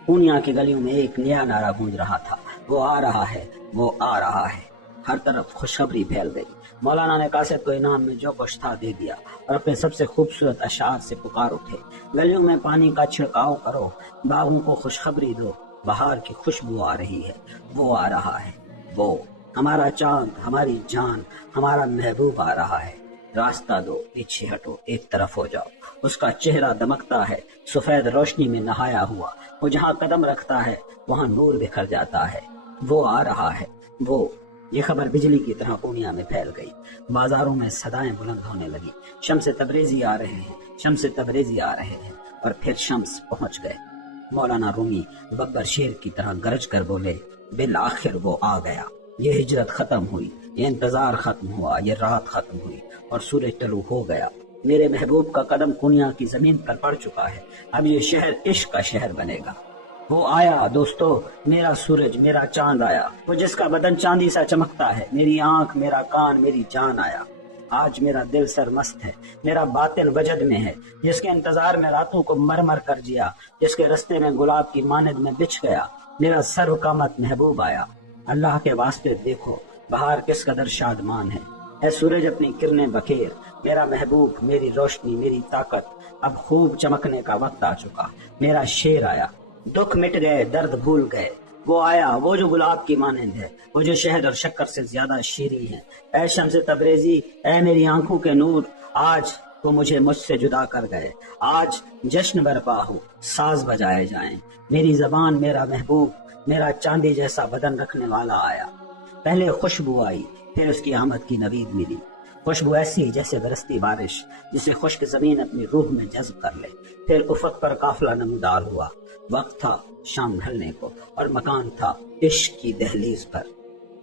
پونیا کی گلیوں میں ایک نیا نعرہ گونج رہا تھا، وہ آ رہا ہے، وہ آ رہا ہے۔ ہر طرف خوشخبری پھیل گئی۔ مولانا نے قاصد کو انعام میں جو کچھ تھا دے دیا اور اپنے سب سے خوبصورت اشعار سے پکار اٹھے، گلیوں میں پانی کا چھڑکاؤ کرو، باغوں کو خوشخبری دو، بہار کی خوشبو آ رہی ہے، وہ آ رہا ہے، وہ ہمارا چاند، ہماری جان، ہمارا محبوب آ رہا ہے۔ راستہ دو، پیچھے ہٹو، ایک طرف ہو جاؤ۔ اس کا چہرہ دمکتا ہے، سفید روشنی میں نہایا ہوا، وہ جہاں قدم رکھتا ہے وہاں نور بکھر جاتا ہے۔ وہ آ رہا ہے، وہ۔ یہ خبر بجلی کی طرح پونیا میں پھیل گئی۔ بازاروں میں صدائیں بلند ہونے لگی، شمس تبریزی آ رہے ہیں، شمس تبریزی آ رہے ہیں، اور پھر شمس پہنچ گئے۔ مولانا رومی ببر شیر کی طرح گرج کر بولے، بالآخر وہ آ گیا۔ یہ ہجرت ختم ہوئی، یہ انتظار ختم ہوا، یہ رات ختم ہوئی اور سورج طلوع ہو گیا۔ میرے محبوب کا قدم پونیا کی زمین پر پڑ چکا ہے، اب یہ شہر عشق کا شہر بنے گا۔ وہ آیا دوستو، میرا سورج، میرا چاند آیا، وہ جس کا بدن چاندی سا چمکتا ہے، میری آنکھ، میرا کان، میری جان آیا۔ آج میرا دل سرمست ہے، میرا باطن وجد میں ہے، جس کے انتظار میں راتوں کو مرمر کر جیا، جس کے رستے میں گلاب کی مانند میں بچھ گیا، میرا سر حکامت محبوب آیا۔ اللہ کے واسطے دیکھو بہار کس قدر شادمان ہے۔ اے سورج اپنی کرنیں بکھیر، میرا محبوب، میری روشنی، میری طاقت، اب خوب چمکنے کا وقت آ چکا، میرا شیر آیا۔ دکھ مٹ گئے، درد بھول گئے، وہ آیا، وہ جو گلاب کی مانند ہے، وہ جو شہد اور شکر سے زیادہ شیریں ہے۔ اے شمس تبریزی، اے میری آنکھوں کے نور، آج وہ مجھ سے جدا کر گئے۔ آج جشن برپا ہو، ساز بجائے جائیں، میری زبان، میرا محبوب، میرا چاندی جیسا بدن رکھنے والا آیا۔ پہلے خوشبو آئی، پھر اس کی آمد کی نوید ملی۔ خوشبو ایسی جیسے برستی بارش، جسے خشک زمین اپنی روح میں جذب کر لے۔ پھر افق پر قافلہ نمودار ہوا۔ وقت تھا شام ڈھلنے کو، اور مکان تھا عشق کی دہلیز پر۔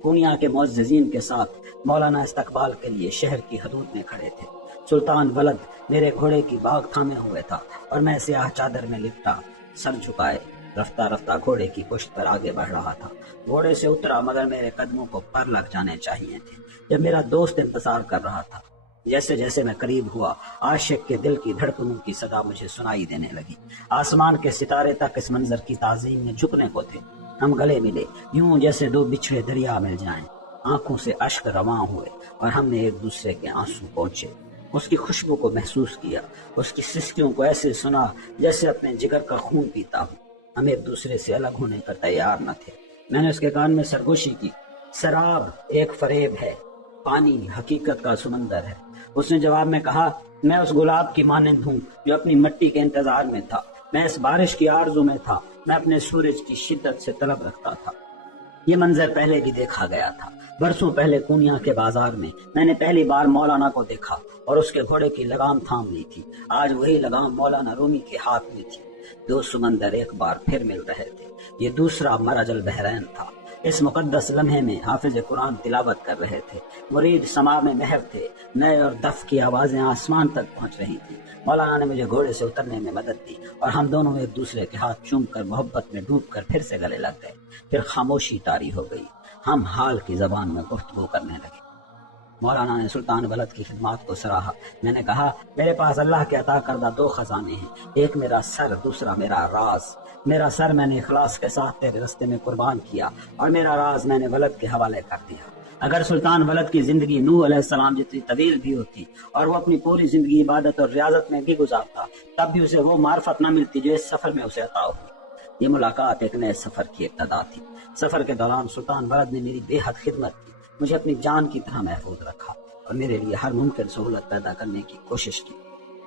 پونیا کے معززین کے ساتھ مولانا استقبال کے لیے شہر کی حدود میں کھڑے تھے۔ سلطان ولد میرے گھوڑے کی باگ تھامے ہوئے تھا اور میں سیاہ چادر میں لپٹا، سر جھکائے، رفتہ رفتہ گھوڑے کی پشت پر آگے بڑھ رہا تھا۔ گھوڑے سے اترا مگر میرے قدموں کو پر لگ جانے چاہیے تھے، جب میرا دوست انتظار کر رہا تھا۔ جیسے جیسے میں قریب ہوا، عاشق کے دل کی دھڑکنوں کی صدا مجھے سنائی دینے لگی۔ آسمان کے ستارے تک اس منظر کی تعظیم میں جھکنے کو تھے۔ ہم گلے ملے، یوں جیسے دو بچھڑے دریا مل جائیں۔ آنکھوں سے اشک رواں ہوئے اور ہم نے ایک دوسرے کے آنسو پہنچے۔ اس کی خوشبو کو محسوس کیا، اس کی سسکیوں کو ایسے سنا جیسے اپنے جگر کا خون پیتا ہوں۔ ہم ایک دوسرے سے الگ ہونے پر تیار نہ تھے۔ میں نے اس کے کان میں سرگوشی کی، شراب ایک فریب ہے، پانی حقیقت کا سمندر ہے۔ اس نے جواب میں کہا، میں اس گلاب کی مانند ہوں جو اپنی مٹی کے انتظار میں تھا، میں اس بارش کی آرزو میں تھا، میں اپنے سورج کی شدت سے طلب رکھتا تھا۔ یہ منظر پہلے بھی دیکھا گیا تھا، برسوں پہلے پونیا کے بازار میں نے پہلی بار مولانا کو دیکھا اور اس کے گھوڑے کی لگام تھام لی تھی۔ آج وہی لگام مولانا رومی کے ہاتھ میں تھی۔ دو سمندر ایک بار پھر مل رہے تھے۔ یہ دوسرا مرج البحرین تھا۔ اس مقدس لمحے میں حافظ قرآن تلاوت کر رہے تھے، مرید سما میں محو تھے، نئے اور دف کی آوازیں آسمان تک پہنچ رہی تھی۔ مولانا نے مجھے گھوڑے سے اترنے میں مدد دی اور ہم دونوں ایک دوسرے کے ہاتھ چوم کر محبت میں ڈوب کر پھر سے گلے لگ گئے۔ پھر خاموشی طاری ہو گئی، ہم حال کی زبان میں گفتگو کرنے لگے۔ مولانا نے سلطان ولد کی خدمات کو سراہا۔ میں نے کہا، میرے پاس اللہ کے عطا کردہ دو خزانے ہیں، ایک میرا سر، دوسرا میرا راز۔ میرا سر میں نے اخلاص کے ساتھ تیرے راستے میں قربان کیا اور میرا راز میں نے ولد کے حوالے کر دیا۔ اگر سلطان ولد کی زندگی نوح علیہ السلام جتنی طویل بھی ہوتی اور وہ اپنی پوری زندگی عبادت اور ریاضت میں بھی گزارتا، تب بھی اسے وہ معرفت نہ ملتی جو اس سفر میں اسے عطا ہوئی۔ یہ ملاقات ایک نئے سفر کی ابتدا تھی۔ سفر کے دوران سلطان ولد نے میری بے حد خدمت کی، مجھے اپنی جان کی طرح محفوظ رکھا اور میرے لیے ہر ممکن سہولت پیدا کرنے کی کوشش کی۔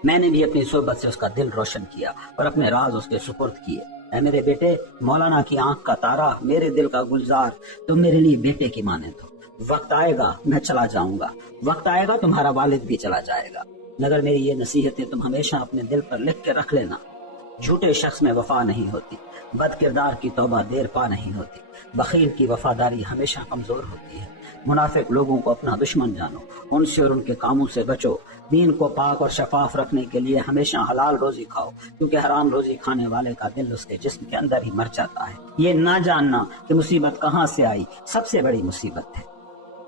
میں نے بھی اپنی صحبت سے اس کا دل روشن کیا اور اپنے راز اس کے سپرد کیے۔ اے میرے بیٹے، مولانا کی آنکھ کا تارا، میرے دل کا گلزار، تم میرے لیے بیٹے کی مانند ہو۔ وقت آئے گا میں چلا جاؤں گا، وقت آئے گا تمہارا والد بھی چلا جائے گا، مگر میری یہ نصیحتیں تم ہمیشہ اپنے دل پر لکھ کے رکھ لینا۔ جھوٹے شخص میں وفا نہیں ہوتی، بد کردار کی توبہ دیر پا نہیں ہوتی، بخیل کی وفاداری ہمیشہ کمزور ہوتی ہے۔ منافق لوگوں کو اپنا دشمن جانو، ان سے اور ان کے کاموں سے بچو۔ دین کو پاک اور شفاف رکھنے کے لیے ہمیشہ حلال روزی کھاؤ، کیونکہ حرام روزی کھانے والے کا دل اس کے جسم کے اندر ہی مر جاتا ہے۔ یہ نہ جاننا کہ مصیبت کہاں سے آئی سب سے بڑی مصیبت ہے۔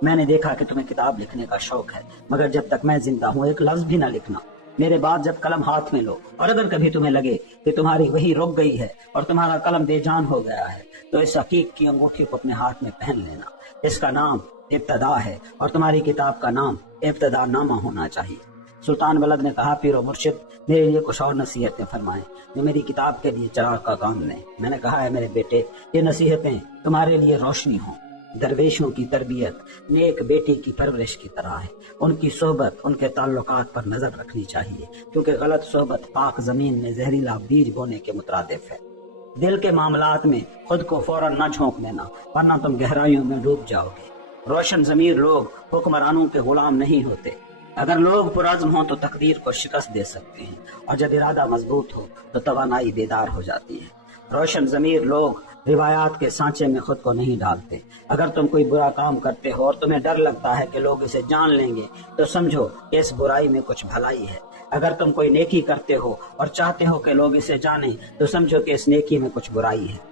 میں نے دیکھا کہ تمہیں کتاب لکھنے کا شوق ہے، مگر جب تک میں زندہ ہوں ایک لفظ بھی نہ لکھنا۔ میرے بعد جب قلم ہاتھ میں لو اور اگر کبھی تمہیں لگے کہ تمہاری وہی رک گئی ہے اور تمہارا قلم بے جان ہو گیا ہے تو اس حقیق کی انگوٹھی کو اپنے ہاتھ میں پہن لینا۔ اس کا نام ابتدا ہے اور تمہاری کتاب کا نام ابتدا نامہ ہونا چاہیے۔ سلطان ولد نے کہا، پیر و مرشد میرے لیے کچھ اور نصیحتیں فرمائیں جو میری کتاب کے لیے چراغ کا کام لیں۔ میں نے کہا، ہے میرے بیٹے، یہ نصیحتیں تمہارے لیے روشنی ہوں۔ درویشوں کی تربیت نیک بیٹی کی پرورش کی طرح ہے، ان کی صحبت، ان کے تعلقات پر نظر رکھنی چاہیے، کیونکہ غلط صحبت پاک زمین میں زہریلا بیج بونے کے مترادف ہے۔ دل کے معاملات میں خود کو فوراً نہ جھونک لینا، ورنہ تم گہرائیوں میں ڈوب جاؤ گے۔ روشن ضمیر لوگ حکمرانوں کے غلام نہیں ہوتے۔ اگر لوگ پرعزم ہوں تو تقدیر کو شکست دے سکتے ہیں، اور جب ارادہ مضبوط ہو تو توانائی بیدار ہو جاتی ہے۔ روشن ضمیر لوگ روایات کے سانچے میں خود کو نہیں ڈالتے۔ اگر تم کوئی برا کام کرتے ہو اور تمہیں ڈر لگتا ہے کہ لوگ اسے جان لیں گے تو سمجھو کہ اس برائی میں کچھ بھلائی ہے۔ اگر تم کوئی نیکی کرتے ہو اور چاہتے ہو کہ لوگ اسے جانیں تو سمجھو کہ اس نیکی میں کچھ برائی ہے۔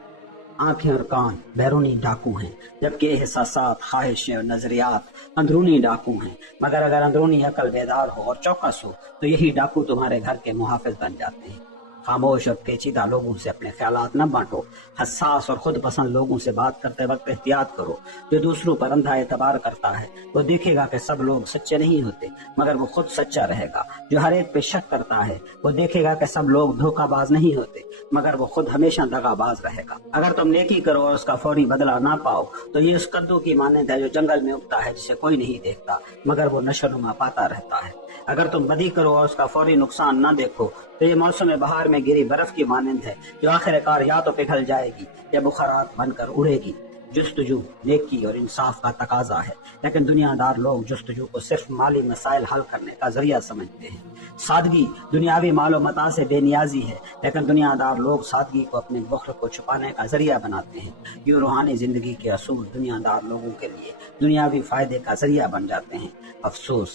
آنکھیں اور کان بیرونی ڈاکو ہیں، جبکہ احساسات، خواہشیں اور نظریات اندرونی ڈاکو ہیں۔ مگر اگر اندرونی عقل بیدار ہو اور چوکس ہو تو یہی ڈاکو تمہارے گھر کے محافظ بن جاتے ہیں۔ خاموش اور پیچیدہ لوگوں سے اپنے خیالات نہ بانٹو۔ حساس اور خود پسند لوگوں سے بات کرتے وقت احتیاط کرو۔ جو دوسروں پر اندھا اعتبار کرتا ہے وہ دیکھے گا کہ سب لوگ سچے نہیں ہوتے، مگر وہ خود سچا رہے گا۔ جو ہر ایک پہ شک کرتا ہے وہ دیکھے گا کہ سب لوگ دھوکہ باز نہیں ہوتے، مگر وہ خود ہمیشہ دغا باز رہے گا۔ اگر تم نیکی کرو اور اس کا فوری بدلہ نہ پاؤ تو یہ اس کدو کی مانند ہے جو جنگل میں اگتا ہے، جسے کوئی نہیں دیکھتا مگر وہ نشو نما پاتا رہتا ہے۔ اگر تم بدی کرو اور اس کا فوری نقصان نہ دیکھو تو یہ موسم بہار میں گری برف کی مانند ہے جو آخر کار یا تو پگھل جائے گی یا بخارات بن کر اڑے گی۔ جستجو نیکی اور انصاف کا تقاضا ہے، لیکن دنیا دار لوگ جستجو کو صرف مالی مسائل حل کرنے کا ذریعہ سمجھتے ہیں۔ سادگی دنیاوی مال و متاع سے بے نیازی ہے، لیکن دنیا دار لوگ سادگی کو اپنے بخل کو چھپانے کا ذریعہ بناتے ہیں۔ یہ روحانی زندگی کے اصول دنیا دار لوگوں کے لیے دنیاوی فائدے کا ذریعہ بن جاتے ہیں۔ افسوس،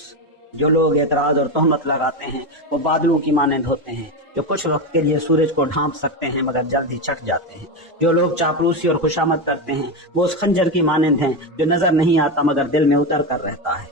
جو لوگ اعتراض اور تہمت لگاتے ہیں وہ بادلوں کی مانند ہوتے ہیں جو کچھ وقت کے لیے سورج کو ڈھانپ سکتے ہیں مگر جلد ہی چھٹ جاتے ہیں۔ جو لوگ چاپلوسی اور خوشامد کرتے ہیں وہ اس خنجر کی مانند ہیں جو نظر نہیں آتا مگر دل میں اتر کر رہتا ہے۔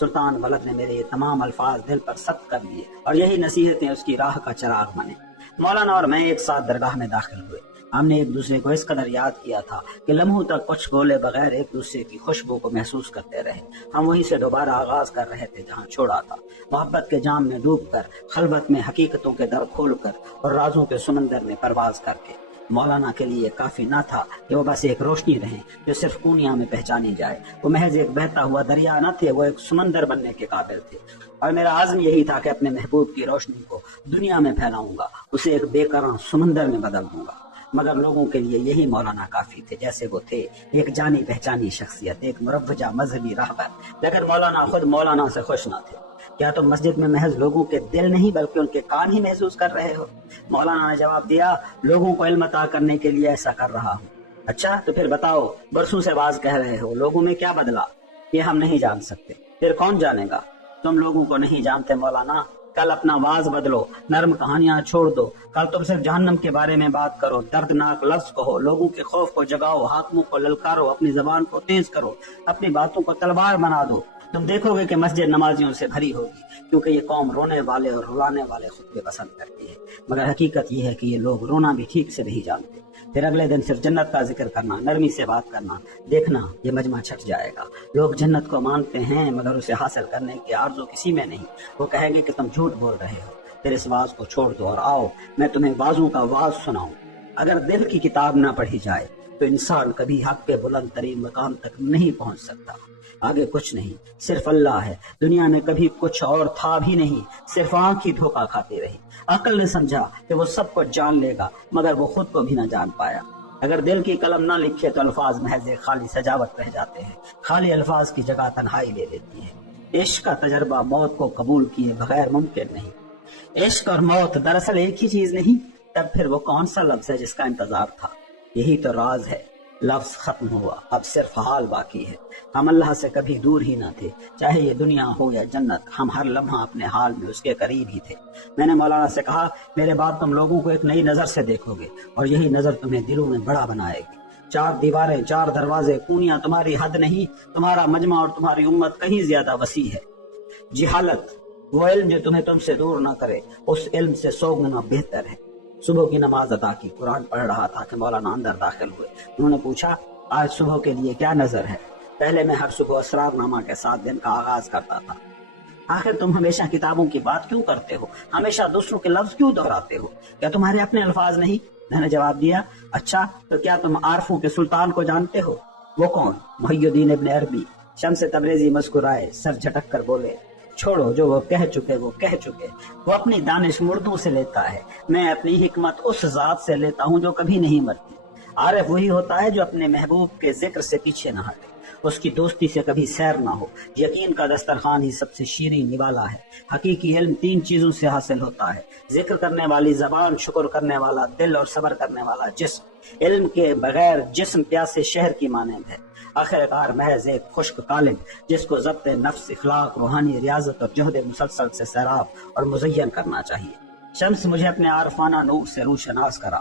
سلطان ولد نے میرے یہ تمام الفاظ دل پر ثبت کر لیے اور یہی نصیحتیں اس کی راہ کا چراغ بنے۔ مولانا اور میں ایک ساتھ درگاہ میں داخل ہوئے۔ ہم نے ایک دوسرے کو اس قدر یاد کیا تھا کہ لمحوں تک کچھ بولے بغیر ایک دوسرے کی خوشبو کو محسوس کرتے رہے۔ ہم وہیں سے دوبارہ آغاز کر رہے تھے جہاں چھوڑا تھا، محبت کے جام میں ڈوب کر، خلوت میں حقیقتوں کے در کھول کر اور رازوں کے سمندر میں پرواز کر کے۔ مولانا کے لیے کافی نہ تھا کہ وہ بس ایک روشنی رہیں جو صرف اونیاں میں پہچانی جائے۔ وہ محض ایک بہتا ہوا دریا نہ تھے، وہ ایک سمندر بننے کے قابل تھے۔ اور میرا عزم یہی تھا کہ اپنے محبوب کی روشنی کو دنیا میں پھیلاؤں گا، اسے ایک بے قرار سمندر میں بدل دوں گا۔ مگر لوگوں کے لیے یہی مولانا کافی تھے جیسے وہ تھے، ایک جانی پہچانی شخصیت، ایک مروجہ مذہبی راہبر۔ لیکن مولانا خود مولانا سے خوش نہ تھے۔ کیا تم مسجد میں محض لوگوں کے دل نہیں بلکہ ان کے کان ہی محسوس کر رہے ہو؟ مولانا نے جواب دیا، لوگوں کو علم عطا کرنے کے لیے ایسا کر رہا ہوں۔ اچھا تو پھر بتاؤ، برسوں سے باز کہہ رہے ہو، لوگوں میں کیا بدلا؟ یہ ہم نہیں جان سکتے، پھر کون جانے گا؟ تم لوگوں کو نہیں جانتے مولانا، کل اپنا واز بدلو، نرم کہانیاں چھوڑ دو، کل تم صرف جہنم کے بارے میں بات کرو، دردناک لفظ کہو، لوگوں کے خوف کو جگاؤ، حاکموں کو للکارو، اپنی زبان کو تیز کرو، اپنی باتوں کو تلوار بنا دو۔ تم دیکھو گے کہ مسجد نمازیوں سے بھری ہوگی، کیونکہ یہ قوم رونے والے اور رلانے والے خطبے پسند کرتی ہے، مگر حقیقت یہ ہے کہ یہ لوگ رونا بھی ٹھیک سے نہیں جانتے۔ پھر اگلے دن صرف جنت کا ذکر کرنا، نرمی سے بات کرنا، دیکھنا یہ مجمع چھٹ جائے گا۔ لوگ جنت کو مانتے ہیں مگر اسے حاصل کرنے کی آرزو کسی میں نہیں۔ وہ کہیں گے کہ تم جھوٹ بول رہے ہو۔ پھر اس واز کو چھوڑ دو اور آؤ میں تمہیں وازوں کا واز سناؤں۔ اگر دل کی کتاب نہ پڑھی جائے تو انسان کبھی حق کے بلند ترین مقام تک نہیں پہنچ سکتا۔ آگے کچھ نہیں، صرف اللہ ہے۔ دنیا میں کبھی کچھ اور تھا بھی نہیں، صرف آنکھ ہی دھوکہ کھاتی رہی۔ عقل نے سمجھا کہ وہ سب کچھ جان لے گا، مگر وہ خود کو بھی نہ جان پایا۔ اگر دل کی قلم نہ لکھے تو الفاظ محض ایک خالی سجاوٹ رہ جاتے ہیں، خالی الفاظ کی جگہ تنہائی لے لیتی ہے۔ عشق کا تجربہ موت کو قبول کیے بغیر ممکن نہیں۔ عشق اور موت دراصل ایک ہی چیز نہیں، تب پھر وہ کون سا لفظ ہے جس کا انتظار تھا؟ یہی تو راز ہے۔ لفظ ختم ہوا، اب صرف حال باقی ہے۔ ہم اللہ سے کبھی دور ہی نہ تھے، چاہے یہ دنیا ہو یا جنت، ہم ہر لمحہ اپنے حال میں اس کے قریب ہی تھے۔ میں نے مولانا سے کہا، میرے بعد تم لوگوں کو ایک نئی نظر سے دیکھو گے، اور یہی نظر تمہیں دلوں میں بڑا بنائے گی۔ 4 دیواریں، 4 دروازے، کونیاں تمہاری حد نہیں، تمہارا مجمع اور تمہاری امت کہیں زیادہ وسیع ہے۔ جہالت، وہ علم جو تمہیں تم سے دور نہ کرے، اس علم سے 100 گنا بہتر ہے۔ صبح کی نماز ادا کی، قرآن پڑھ رہا تھا کہ مولانا اندر داخل ہوئے۔ انہوں نے پوچھا، آج صبح کے لیے کیا نظر ہے؟ پہلے میں ہر صبح اسرار نامہ کے ساتھ دن کا آغاز کرتا تھا۔ آخر تم ہمیشہ کتابوں کی بات کیوں کرتے ہو؟ ہمیشہ دوسروں کے لفظ کیوں دہراتے ہو؟ کیا تمہارے اپنے الفاظ نہیں؟ میں نے جواب دیا، اچھا تو کیا تم عارفوں کے سلطان کو جانتے ہو؟ وہ کون؟ محی الدین ابن عربی۔ شمس تبریزی مسکرائے، سر جھٹک کر بولے، چھوڑو، جو وہ کہہ چکے وہ کہہ چکے۔ وہ اپنی دانش مردوں سے لیتا ہے، میں اپنی حکمت اس ذات سے لیتا ہوں جو کبھی نہیں مرتی۔ عارف وہی ہوتا ہے جو اپنے محبوب کے ذکر سے پیچھے نہ ہٹے، اس کی دوستی سے کبھی سیر نہ ہو۔ یقین کا دسترخوان ہی سب سے شیریں نوالا ہے۔ حقیقی علم 3 چیزوں سے حاصل ہوتا ہے: ذکر کرنے والی زبان، شکر کرنے والا دل، اور صبر کرنے والا جسم۔ علم کے بغیر جسم پیاسے شہر کی مانند ہے، آخر کار محض ایک خشک قالب جس کو ضبط نفس، اخلاق، روحانی ریاضت اور جہد مسلسل سے سیراب اور مزین کرنا چاہیے۔ شمس مجھے اپنے عارفانہ نور سے روشناس کرا۔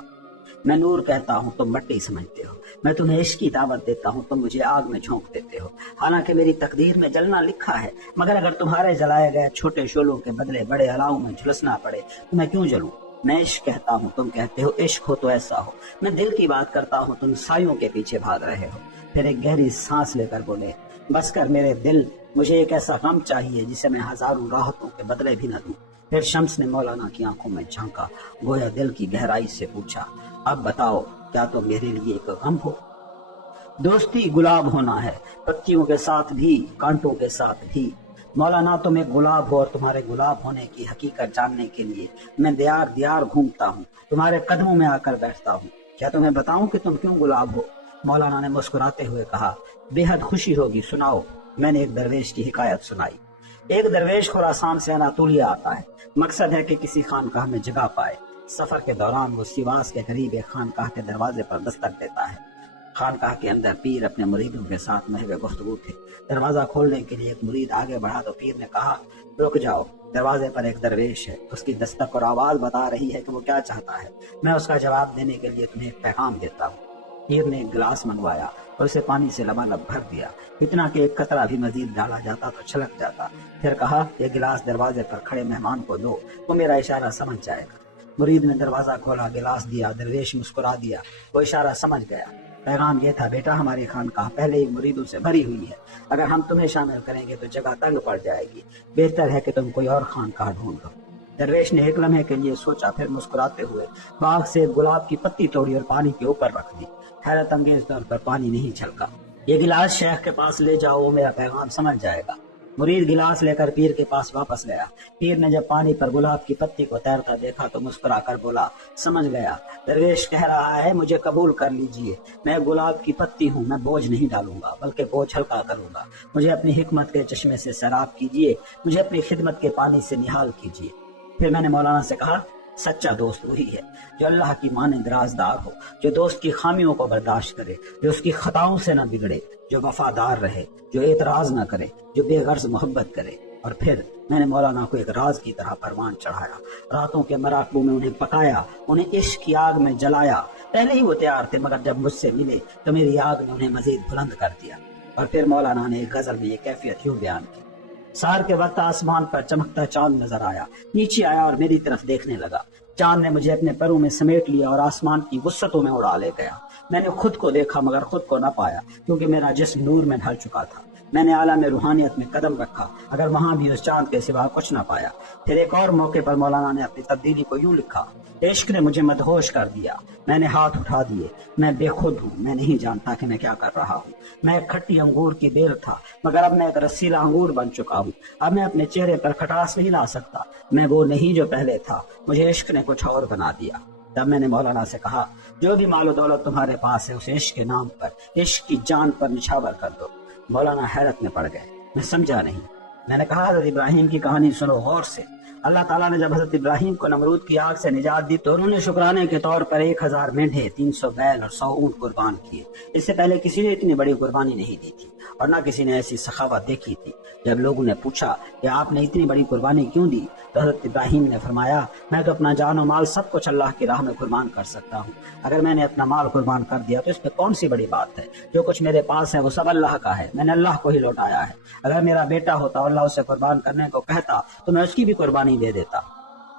میں نور کہتا ہوں، تم مٹی سمجھتے ہو۔ میں تمہیں عشق کی دعوت دیتا ہوں، تم مجھے آگ میں جھونک دیتے ہو۔ حالانکہ میری تقدیر میں جلنا لکھا ہے، مگر اگر تمہارے جلائے گئے چھوٹے شعلوں کے بدلے بڑے الاؤں میں جھلسنا پڑے تو میں کیوں جلوں؟ میں عشق کہتا ہوں، تم کہتے ہو عشق ہو تو ایسا ہو۔ میں دل کی بات کرتا ہوں، تم سایوں کے پیچھے بھاگ رہے ہو۔ پھر ایک گہری سانس لے کر بولے، بس کر میرے دل، مجھے ایک ایسا غم چاہیے جسے میں ہزاروں راحتوں کے بدلے بھی نہ دوں۔ پھر شمس نے مولانا کی آنکھوں میں جھانکا، گویا دل کی گہرائی سے پوچھا، اب بتاؤ، کیا تم میرے لیے ایک غم ہو؟ دوستی گلاب ہونا ہے، پتیوں کے ساتھ بھی، کانٹوں کے ساتھ بھی۔ مولانا تم ایک گلاب ہو، اور تمہارے گلاب ہونے کی حقیقت جاننے کے لیے میں دیار دیار گھومتا ہوں، تمہارے قدموں میں آ کر بیٹھتا ہوں۔ کیا تمہیں بتاؤں کہ تم کیوں گلاب ہو؟ مولانا نے مسکراتے ہوئے کہا، بے حد خوشی ہوگی، سناؤ۔ میں نے ایک درویش کی حکایت سنائی۔ ایک درویش خراسان سے اناطولیہ آتا ہے، مقصد ہے کہ کسی خانقاہ میں جگہ پائے۔ سفر کے دوران وہ سیواس کے قریب ایک خانقاہ کے دروازے پر دستک دیتا ہے۔ خانقاہ کے اندر پیر اپنے مریدوں کے ساتھ محو گفتگو تھے۔ دروازہ کھولنے کے لیے ایک مرید آگے بڑھا تو پیر نے کہا، رک جاؤ، دروازے پر ایک درویش ہے، اس کی دستک اور آواز بتا رہی ہے کہ وہ کیا چاہتا ہے، میں اس کا جواب دینے کے لیے تمہیں ایک پیغام دیتا ہوں۔ پیر نے ایک گلاس منگوایا اور اسے پانی سے لبالب بھر دیا، اتنا کہ ایک قطرہ بھی مزید ڈالا جاتا تو چھلک جاتا۔ پھر کہا، یہ گلاس دروازے پر کھڑے مہمان کو دو، وہ میرا اشارہ سمجھ جائے گا۔ مرید نے دروازہ کھولا، گلاس دیا، درویش مسکرا دیا، وہ اشارہ سمجھ گیا۔ پیغام یہ تھا، بیٹا ہماری خانقاہ پہلے ہی مریدوں سے بھری ہوئی ہے، اگر ہم تمہیں شامل کریں گے تو جگہ تنگ پڑ جائے گی، بہتر ہے کہ تم کوئی اور خانقاہ ڈھونڈ لو۔ درویش نے ایک لمحے کے لیے سوچا، پھر مسکراتے ہوئے باغ سے گلاب کی پتی توڑی اور پانی کے اوپر رکھ دی۔ حیرت انگیز طور پر پانی نہیں چھلکا۔ یہ گلاس شیخ کے پاس لے جاؤ، وہ میرا پیغام سمجھ جائے گا۔ مرید گلاس لے کر پیر کے پاس واپس گیا۔ پیر نے جب پانی پر گلاب کی پتی کو تیرتا دیکھا تو مسکرا کر بولا، سمجھ گیا، درویش کہہ رہا ہے مجھے قبول کر لیجئے، میں گلاب کی پتی ہوں، میں بوجھ نہیں ڈالوں گا بلکہ بوجھ ہلکا کروں گا، مجھے اپنی حکمت کے چشمے سے سیراب کیجئے، مجھے اپنی خدمت کے پانی سے نہال کیجئے۔ پھر میں نے مولانا سے کہا، سچا دوست وہی ہے جو اللہ کی مانند رازدار ہو، جو دوست کی خامیوں کو برداشت کرے، جو اس کی خطاؤں سے نہ بگڑے، جو وفادار رہے، جو اعتراض نہ کرے، جو بے غرض محبت کرے۔ اور پھر میں نے مولانا کو ایک راز کی طرح پروان چڑھایا، راتوں کے مراقبوں میں انہیں پکایا، انہیں عشق کی آگ میں جلایا۔ پہلے ہی وہ تیار تھے، مگر جب مجھ سے ملے تو میری آگ نے انہیں مزید بلند کر دیا۔ اور پھر مولانا نے ایک غزل میں یہ کیفیت یوں بیان کی، سار کے وقت آسمان پر چمکتا چاند نظر آیا، نیچے آیا اور میری طرف دیکھنے لگا۔ چاند نے مجھے اپنے پروں میں سمیٹ لیا اور آسمان کی وسعتوں میں اڑا لے گیا۔ میں نے خود کو دیکھا مگر خود کو نہ پایا، کیونکہ میرا جسم نور میں ڈھل چکا تھا۔ میں نے عالم روحانیت میں قدم رکھا اگر وہاں بھی اس چاند کے سوا کچھ نہ پایا۔ پھر ایک اور موقع پر مولانا نے اپنی تبدیلی کو یوں لکھا، عشق نے مجھے مدہوش کر دیا، میں نے ہاتھ اٹھا دیے، میں بے خود ہوں، میں نہیں جانتا کہ میں کیا کر رہا ہوں۔ میں ایک کھٹی انگور کی بیل تھا مگر اب میں ایک رسیلا انگور بن چکا ہوں۔ اب میں اپنے چہرے پر کھٹاس نہیں لا سکتا، میں وہ نہیں جو پہلے تھا، مجھے عشق نے کچھ اور بنا دیا۔ تب میں نے مولانا سے کہا، جو بھی مال و دولت تمہارے پاس ہے اسے عشق کے نام پر، عشق کی جان پر نچھاور کر دو۔ مولانا حیرت میں پڑ گئے، میں سمجھا نہیں۔ میں نے کہا، حضرت ابراہیم کی کہانی سنو غور سے۔ اللہ تعالیٰ نے جب حضرت ابراہیم کو نمرود کی آگ سے نجات دی تو انہوں نے شکرانے کے طور پر 1000 مینڈھے، 300 بیل اور 100 اونٹ قربان کیے۔ اس سے پہلے کسی نے اتنی بڑی قربانی نہیں دی تھی اور نہ کسی نے ایسی سخاوت دیکھی تھی۔ جب لوگوں نے پوچھا کہ آپ نے اتنی بڑی قربانی کیوں دی تو حضرت ابراہیم نے فرمایا، میں تو اپنا جان و مال سب کچھ اللہ کی راہ میں قربان کر سکتا ہوں۔ اگر میں نے اپنا مال قربان کر دیا تو اس پہ کون سی بڑی بات ہے؟ جو کچھ میرے پاس ہے وہ سب اللہ کا ہے، میں نے اللہ کو ہی لوٹایا ہے۔ اگر میرا بیٹا ہوتا اور اللہ اسے قربان کرنے کو کہتا تو میں اس کی بھی قربانی دے دیتا۔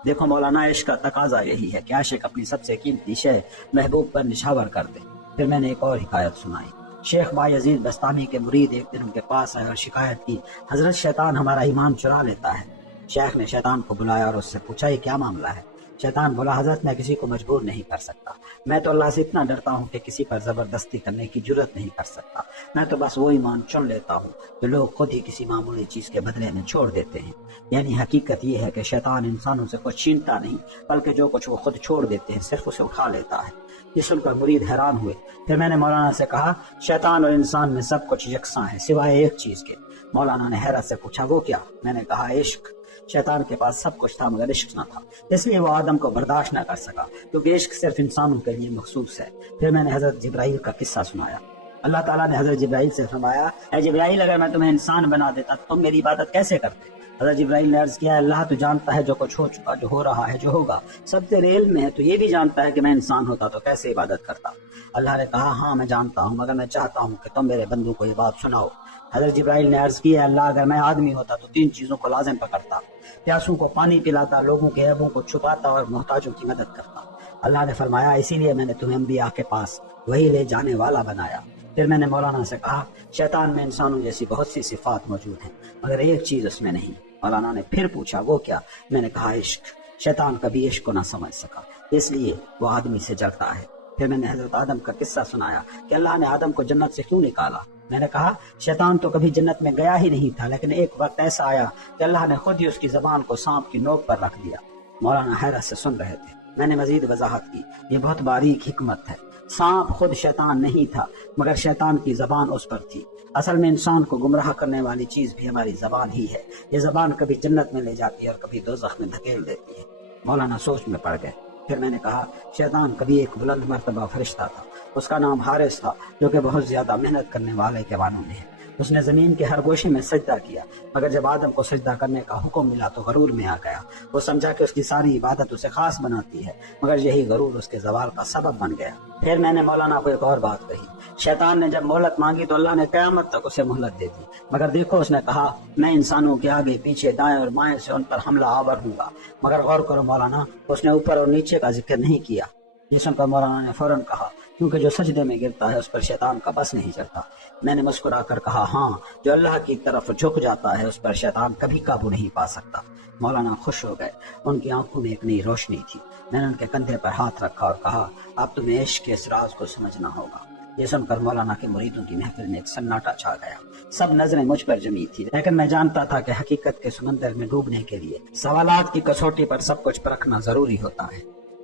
دیکھو مولانا، عشق کا تقاضا یہی ہے کہ عاشق اپنی سب سے قیمتی شے محبوب پر نچھاور کر دے۔ پھر میں نے ایک اور حکایت سنائی۔ شیخ بایزید بستامی کے مرید ایک دن ان کے پاس آئے اور شکایت کی، حضرت شیطان ہمارا ایمان چرا لیتا ہے۔ شیخ نے شیطان کو بلایا اور اس سے پوچھا، یہ کیا معاملہ ہے؟ شیطان بولا، حضرت میں کسی کو مجبور نہیں کر سکتا، میں تو اللہ سے اتنا ڈرتا ہوں کہ کسی پر زبردستی کرنے کی جرت نہیں کر سکتا، میں تو بس وہ ایمان چن لیتا ہوں جو لوگ خود ہی کسی معمولی چیز کے بدلے میں چھوڑ دیتے ہیں۔ یعنی حقیقت یہ ہے کہ شیطان انسانوں سے کچھ چھینتا نہیں بلکہ جو کچھ وہ خود چھوڑ دیتے ہیں صرف اسے اٹھا لیتا ہے۔ یہ سن کر مرید حیران ہوئے۔ پھر میں نے مولانا سے کہا، شیطان اور انسان میں سب کچھ یکساں ہے سوائے ایک چیز کے۔ مولانا نے حیرت سے پوچھا، وہ کیا؟ میں نے کہا، عشق۔ شیطان کے پاس سب کچھ تھا مگر عشق نہ تھا، اس لیے وہ آدم کو برداشت نہ کر سکا کیونکہ عشق صرف انسانوں کے لیے مخصوص ہے۔ پھر میں نے حضرت جبرائیل کا قصہ سنایا۔ اللہ تعالیٰ نے حضرت جبرائیل سے فرمایا، اے جبرائیل، اگر میں تمہیں انسان بنا دیتا تو تم میری عبادت کیسے کرتے؟ حضرت جبرائیل نے عرض کیا، اللہ تو جانتا ہے جو کچھ ہو چکا، جو ہو رہا ہے، جو ہوگا، سب تیرے علم میں ہے، تو یہ بھی جانتا ہے کہ میں انسان ہوتا تو کیسے عبادت کرتا۔ اللہ نے کہا، ہاں میں جانتا ہوں مگر میں چاہتا ہوں کہ تم میرے بندوں کو یہ بات سناؤ۔ حضرت جبرائیل نے عرض کیا، اللہ اگر میں آدمی ہوتا تو 3 چیزوں کو لازم پکڑتا، پیاسوں کو پانی پلاتا، لوگوں کے عیبوں کو چھپاتا اور محتاجوں کی مدد کرتا۔ اللہ نے فرمایا، اسی لیے میں نے تمہیں انبیاء کے پاس وہی لے جانے والا بنایا۔ پھر میں نے مولانا سے کہا، شیطان میں انسانوں جیسی بہت سی صفات موجود ہیں مگر ایک چیز اس میں نہیں۔ مولانا نے پھر پوچھا، وہ کیا؟ میں نے کہا، عشق۔ شیطان کبھی عشق کو نہ سمجھ سکا اس لیے وہ آدمی سے جلتا ہے۔ پھر میں نے حضرت آدم کا قصہ سنایا کہ اللہ نے آدم کو جنت سے کیوں نکالا۔ میں نے کہا، شیطان تو کبھی جنت میں گیا ہی نہیں تھا لیکن ایک وقت ایسا آیا کہ اللہ نے خود ہی اس کی زبان کو سانپ کی نوک پر رکھ دیا۔ مولانا حیرت سے سن رہے تھے۔ میں نے مزید وضاحت کی، یہ بہت باریک حکمت ہے، سانپ خود شیطان نہیں تھا مگر شیطان کی زبان اس پر تھی۔ اصل میں انسان کو گمراہ کرنے والی چیز بھی ہماری زبان ہی ہے، یہ زبان کبھی جنت میں لے جاتی ہے اور کبھی دوزخ میں دھکیل دیتی ہے۔ مولانا سوچ میں پڑ گئے۔ پھر میں نے کہا، شیطان کبھی ایک بلند مرتبہ فرشتہ تھا، اس کا نام حارث تھا، جو کہ بہت زیادہ محنت کرنے والے کے معنوں میں ہے۔ اس نے زمین کے ہر گوشے میں سجدہ کیا مگر جب آدم کو سجدہ کرنے کا حکم ملا تو غرور میں آ گیا۔ وہ سمجھا کہ اس کی ساری عبادت اسے خاص بناتی ہے مگر یہی غرور اس کے زوال کا سبب بن گیا۔ پھر میں نے مولانا کو ایک اور بات کہی، شیطان نے جب مہلت مانگی تو اللہ نے قیامت تک اسے مہلت دے دی مگر دیکھو اس نے کہا، میں انسانوں کے آگے پیچھے دائیں اور بائیں سے ان پر حملہ آور ہوں گا۔ مگر غور کرو مولانا، اس نے اوپر اور نیچے کا ذکر نہیں کیا۔ یہ سن کر مولانا نے فوراً کہا، کیونکہ جو سجدے میں گرتا ہے اس پر شیطان کا بس نہیں چلتا۔ میں نے مسکرا کر کہا، ہاں، جو اللہ کی طرف جھک جاتا ہے اس پر شیطان کبھی قابو نہیں پا سکتا۔ مولانا خوش ہو گئے، ان کی آنکھوں میں ایک نئی روشنی تھی۔ میں نے ان کے کندھے پر ہاتھ رکھا اور کہا، اب تمہیں عشق کے اس راز کو سمجھنا ہوگا۔ یہ سن کر مولانا کے مریدوں کی محفل میں ایک سناٹا چھا گیا، سب نظریں مجھ پر جمی تھی، لیکن میں جانتا تھا کہ حقیقت کے سمندر میں ڈوبنے کے لیے سوالات کی کسوٹی پر سب کچھ پرکھنا ضروری ہوتا ہے۔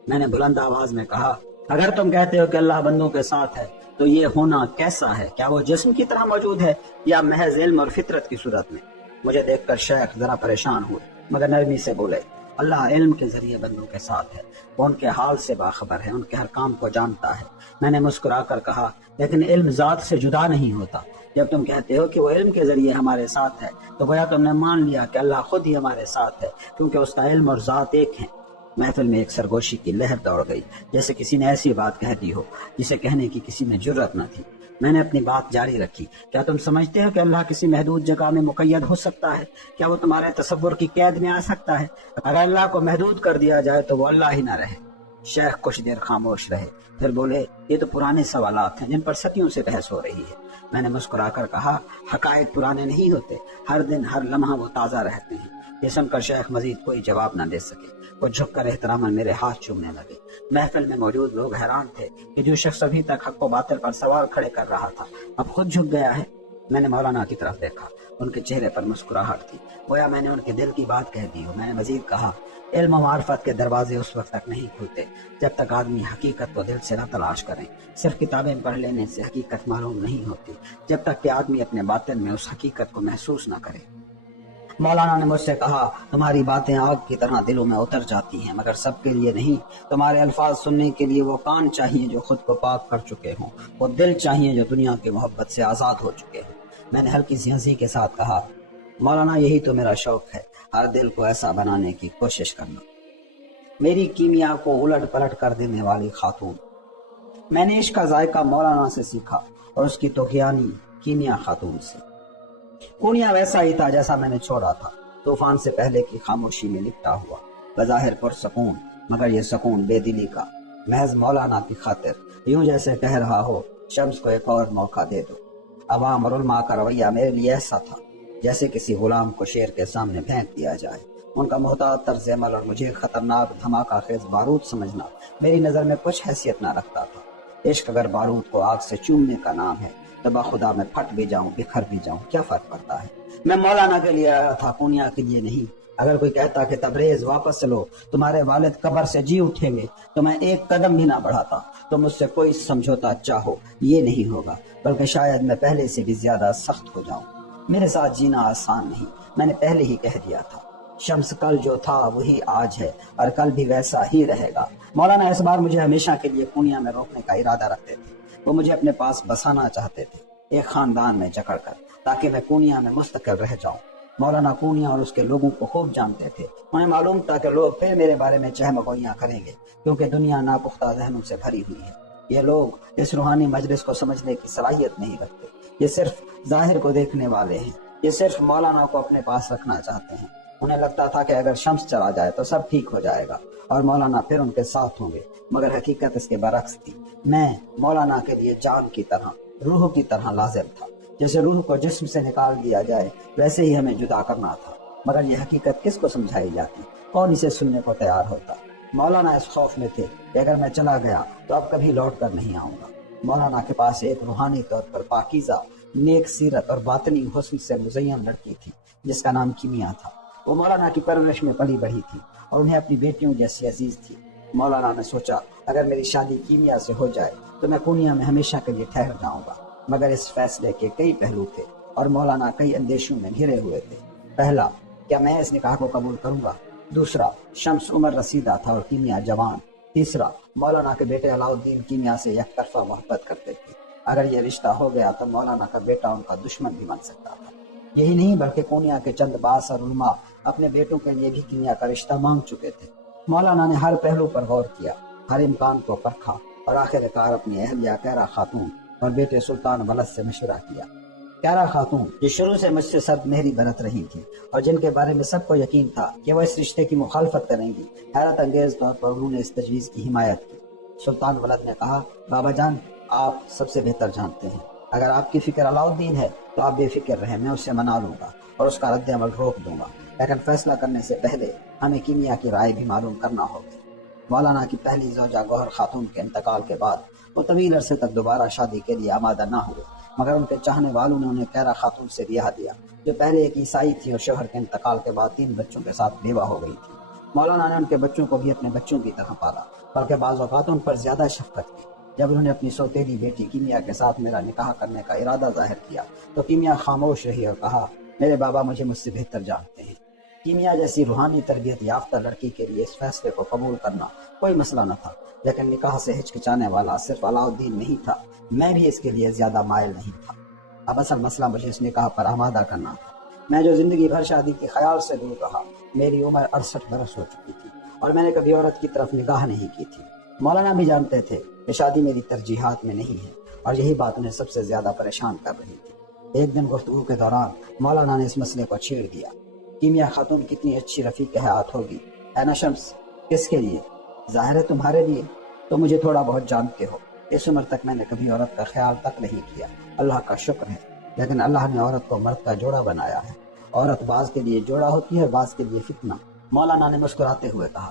میں نے بلند آواز میں کہا، اگر تم کہتے ہو کہ اللہ بندوں کے ساتھ ہے تو یہ ہونا کیسا ہے؟ کیا وہ جسم کی طرح موجود ہے یا محض علم اور فطرت کی صورت میں؟ مجھے دیکھ کر شیخ ذرا پریشان ہوئے مگر نرمی سے بولے، اللہ علم کے ذریعے بندوں کے ساتھ ہے، وہ ان کے حال سے باخبر ہے، ان کے ہر کام کو جانتا ہے۔ میں نے مسکرا کر کہا، لیکن علم ذات سے جدا نہیں ہوتا۔ جب تم کہتے ہو کہ وہ علم کے ذریعے ہمارے ساتھ ہے تو گویا تم نے مان لیا کہ اللہ خود ہی ہمارے ساتھ ہے کیونکہ اس کا علم اور ذات ایک ہے۔ محفل میں ایک سرگوشی کی لہر دوڑ گئی، جیسے کسی نے ایسی بات کہہ دی ہو جسے کہنے کی کسی میں جرت نہ تھی۔ میں نے اپنی بات جاری رکھی، کیا تم سمجھتے ہو کہ اللہ کسی محدود جگہ میں مقید ہو سکتا ہے؟ کیا وہ تمہارے تصور کی قید میں آ سکتا ہے؟ اگر اللہ کو محدود کر دیا جائے تو وہ اللہ ہی نہ رہے۔ شیخ کچھ دیر خاموش رہے، پھر بولے، یہ تو پرانے سوالات ہیں جن پر صدیوں سے بحث ہو رہی ہے۔ میں نے مسکرا کر کہا، حقائق پرانے نہیں ہوتے، ہر دن ہر لمحہ وہ تازہ رہتے ہیں۔ یہ سن کر شیخ مزید کوئی جواب نہ دے سکے، وہ جھک کر احتراما میرے ہاتھ چومنے لگے۔ محفل میں موجود لوگ حیران تھے کہ جو شخص ابھی تک حق و باطل پر سوال کھڑے کر رہا تھا اب خود جھک گیا ہے۔ میں نے مولانا کی طرف دیکھا، ان کے چہرے پر مسکراہٹ تھی، گویا میں نے ان کے دل کی بات کہہ دی ہو۔ میں نے مزید کہا، علم و معرفت کے دروازے اس وقت تک نہیں کھلتے جب تک آدمی حقیقت کو دل سے نہ تلاش کریں۔ صرف کتابیں پڑھ لینے سے حقیقت معلوم نہیں ہوتی جب تک کہ آدمی اپنے باطن میں اس حقیقت کو محسوس نہ کرے۔ مولانا نے مجھ سے کہا، تمہاری باتیں آگ کی طرح دلوں میں اتر جاتی ہیں، مگر سب کے لیے نہیں۔ تمہارے الفاظ سننے کے لیے وہ کان چاہیے جو خود کو پاک کر چکے ہوں، وہ دل چاہیے جو دنیا کی محبت سے آزاد ہو چکے ہوں۔ میں نے ہلکی سی ہنسی کے ساتھ کہا، مولانا یہی تو میرا شوق ہے، ہر دل کو ایسا بنانے کی کوشش کرنا۔ میری کیمیا کو الٹ پلٹ کر دینے والی خاتون۔ میں نے عشق کا ذائقہ مولانا سے سیکھا اور اس کی طغیانی کیمیا خاتون سے۔ پورنیا ویسا ہی تھا جیسا میں نے چھوڑا تھا، طوفان سے پہلے کی خاموشی میں لپٹا ہوا، بظاہر پرسکون، مگر یہ سکون بے دلی کا، محض مولانا کی خاطر، یوں جیسے کہہ رہا ہو شمس کو ایک اور موقع دے دو۔ عوام اور علماء کا رویہ میرے لیے ایسا تھا جیسے کسی غلام کو شیر کے سامنے پھینک دیا جائے۔ ان کا محتاط طرز عمل اور مجھے خطرناک دھماکہ خیز بارود سمجھنا میری نظر میں کچھ حیثیت نہ رکھتا تھا۔ عشق اگر بارود کو آگ سے چومنے کا نام ہے تو بخدا میں پھٹ بھی جاؤں، بکھر بھی جاؤں، کیا فرق پڑتا ہے؟ میں مولانا کے لیے آیا تھا، پونیا کے لیے نہیں۔ اگر کوئی کہتا کہ تبریز واپس لو، تمہارے والد قبر سے جی اٹھیں گے، تو میں ایک قدم بھی نہ بڑھاتا۔ تو مجھ سے کوئی سمجھوتا چاہو یہ نہیں ہوگا، بلکہ شاید میں پہلے سے بھی زیادہ سخت ہو جاؤں۔ میرے ساتھ جینا آسان نہیں، میں نے پہلے ہی کہہ دیا تھا۔ شمس کل جو تھا وہی آج ہے اور کل بھی ویسا ہی رہے گا۔ مولانا اس بار مجھے ہمیشہ کے لیے پونیا میں روکنے کا ارادہ رکھتے تھے۔ وہ مجھے اپنے پاس بسانا چاہتے تھے، ایک خاندان میں جکڑ کر، تاکہ میں پونیا میں مستقل رہ جاؤں۔ مولانا پونیا اور اس کے لوگوں کو خوب جانتے تھے، انہیں معلوم تھا کہ لوگ پھر میرے بارے میں چہمگوئیاں کریں گے، کیونکہ دنیا ناپختہ ذہنوں سے بھری ہوئی ہے۔ یہ لوگ اس روحانی مجلس کو سمجھنے کی صلاحیت نہیں رکھتے، یہ صرف ظاہر کو دیکھنے والے ہیں، یہ صرف مولانا کو اپنے پاس رکھنا چاہتے ہیں۔ انہیں لگتا تھا کہ اگر شمس چلا جائے تو سب ٹھیک ہو جائے گا اور مولانا پھر ان کے ساتھ ہوں گے، مگر حقیقت اس کے برعکس تھی۔ میں مولانا کے لیے جان کی طرح، روح کی طرح لازم تھا۔ جیسے روح کو جسم سے نکال دیا جائے ویسے ہی ہمیں جدا کرنا تھا، مگر یہ حقیقت کس کو سمجھائی جاتی؟ کون اسے سننے کو تیار ہوتا؟ مولانا اس خوف میں تھے کہ اگر میں چلا گیا تو اب کبھی لوٹ کر نہیں آؤں گا۔ مولانا کے پاس ایک روحانی طور پر پاکیزہ، نیک سیرت اور باطنی حسن سے مزین لڑکی تھی جس کا نام کیمیا تھا۔ وہ مولانا کی پرورش میں پلی بڑھی تھی اور انہیں اپنی بیٹیوں جیسی عزیز تھی۔ مولانا نے سوچا اگر میری شادی کیمیا سے ہو جائے تو میں پونیا میں ہمیشہ کے لیے ٹھہر جاؤں گا، مگر اس فیصلے کے کئی پہلو تھے اور مولانا کئی اندیشوں میں گھرے ہوئے تھے۔ پہلا، کیا میں اس نکاح کو قبول کروں گا؟ دوسرا، شمس عمر رسیدہ تھا اور کیمیا جوان۔ تیسرا، مولانا کے بیٹے علاؤالدین کیمیا سے یک طرفہ محبت کرتے تھے، اگر یہ رشتہ ہو گیا تو مولانا کا بیٹا ان کا دشمن بھی بن سکتا تھا۔ یہی نہیں بلکہ پونیا کے چند باس اور علماء اپنے بیٹوں کے لیے بھی کیمیا کا رشتہ مانگ چکے تھے۔ مولانا نے ہر پہلو پر غور کیا، ہر امکان کو پرکھا اور آخر کار اپنی اہلیہ کیرا خاتون اور بیٹے سلطان ولد سے مشورہ کیا۔ کیرا خاتون جو شروع سے مجھ سے سرد مہری برت رہی تھی اور جن کے بارے میں سب کو یقین تھا کہ وہ اس رشتے کی مخالفت کریں گی، حیرت انگیز طور پر انہوں نے اس تجویز کی حمایت کی۔ سلطان ولد نے کہا، بابا جان آپ سب سے بہتر جانتے ہیں، اگر آپ کی فکر علاؤالدین ہے تو آپ بے فکر رہیں، میں اسے منا لوں گا اور اس کا رد عمل روک دوں گا، لیکن فیصلہ کرنے سے پہلے ہمیں کیمیا کی رائے بھی معلوم کرنا ہوگی۔ مولانا کی پہلی زوجہ گوہر خاتون کے انتقال کے بعد وہ طویل عرصے تک دوبارہ شادی کے لیے آمادہ نہ ہوئے، مگر ان کے چاہنے والوں نے انہیں کیرا خاتون سے بیاہ دیا، جو پہلے ایک عیسائی تھی اور شوہر کے انتقال کے بعد 3 بچوں کے ساتھ بیوہ ہو گئی تھی۔ مولانا نے ان کے بچوں کو بھی اپنے بچوں کی طرح پالا، بلکہ بعض اوقات ان پر زیادہ شفقت کی۔ جب انہوں نے اپنی سوتیلی بیٹی کیمیا کے ساتھ میرا نکاح کرنے کا ارادہ ظاہر کیا تو کیمیا خاموش رہی اور کہا، میرے بابا مجھ سے بہتر جانتے ہیں۔ کیمیا جیسی روحانی تربیت یافتہ لڑکی کے لیے اس فیصلے کو قبول کرنا کوئی مسئلہ نہ تھا، لیکن نکاح سے ہچکچانے والا صرف علاؤالدین نہیں تھا، میں بھی اس کے لیے زیادہ مائل نہیں تھا۔ اب اصل مسئلہ مجھے اس نکاح پر آمادہ کرنا تھا۔ میں جو زندگی بھر شادی کے خیال سے دور رہا، میری عمر 68 برس ہو چکی تھی اور میں نے کبھی عورت کی طرف نگاہ نہیں کی تھی۔ مولانا بھی جانتے تھے کہ شادی میری ترجیحات میں نہیں ہے اور یہی بات انہیں سب سے زیادہ پریشان کر رہی تھی۔ ایک دن گفتگو کے دوران مولانا نے اس مسئلے کو چھیڑ دیا، کیمیا خاتون کتنی اچھی رفیق حیات ہوگی، ہے نا شمس؟ کس کے لیے؟ ظاہر ہے تمہارے لیے، تو مجھے تھوڑا بہت جانتے ہو۔ اس عمر تک میں نے کبھی عورت کا خیال تک نہیں کیا، اللہ کا شکر ہے، لیکن اللہ نے عورت کو مرد کا جوڑا بنایا ہے۔ عورت بعض کے لیے جوڑا ہوتی ہے، بعض کے لیے فتنہ۔ مولانا نے مسکراتے ہوئے کہا،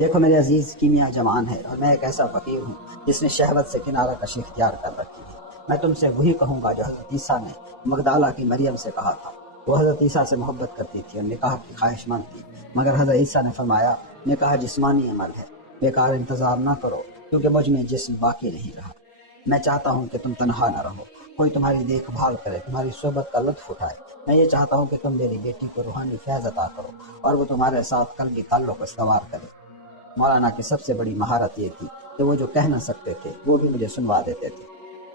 دیکھو میرے عزیز، کیمیا جوان ہے اور میں ایک ایسا فقیر ہوں جس نے شہوت سے کنارہ کشی اختیار کر رکھی ہے۔ میں تم سے وہی کہوں گا جو حضرت عیسیٰ نے مگدالہ کی مریم سے کہا تھا۔ وہ حضرت عیسیٰ سے محبت کرتی تھی اور نکاح کی خواہش مند تھی، مگر حضرت عیسیٰ نے فرمایا نکاح جسمانی عمل ہے، بیکار انتظار نہ کرو، کیونکہ مجھ میں جسم باقی نہیں رہا۔ میں چاہتا ہوں کہ تم تنہا نہ رہو، کوئی تمہاری دیکھ بھال کرے، تمہاری صحبت کا لطف اٹھائے۔ میں یہ چاہتا ہوں کہ تم میری بیٹی کو روحانی فیض عطا کرو اور وہ تمہارے ساتھ قلبی تعلق استوار کرے۔ مولانا کی سب سے بڑی مہارت یہ تھی کہ وہ جو کہہ نہ سکتے تھے وہ بھی مجھے سنوا دیتے تھے۔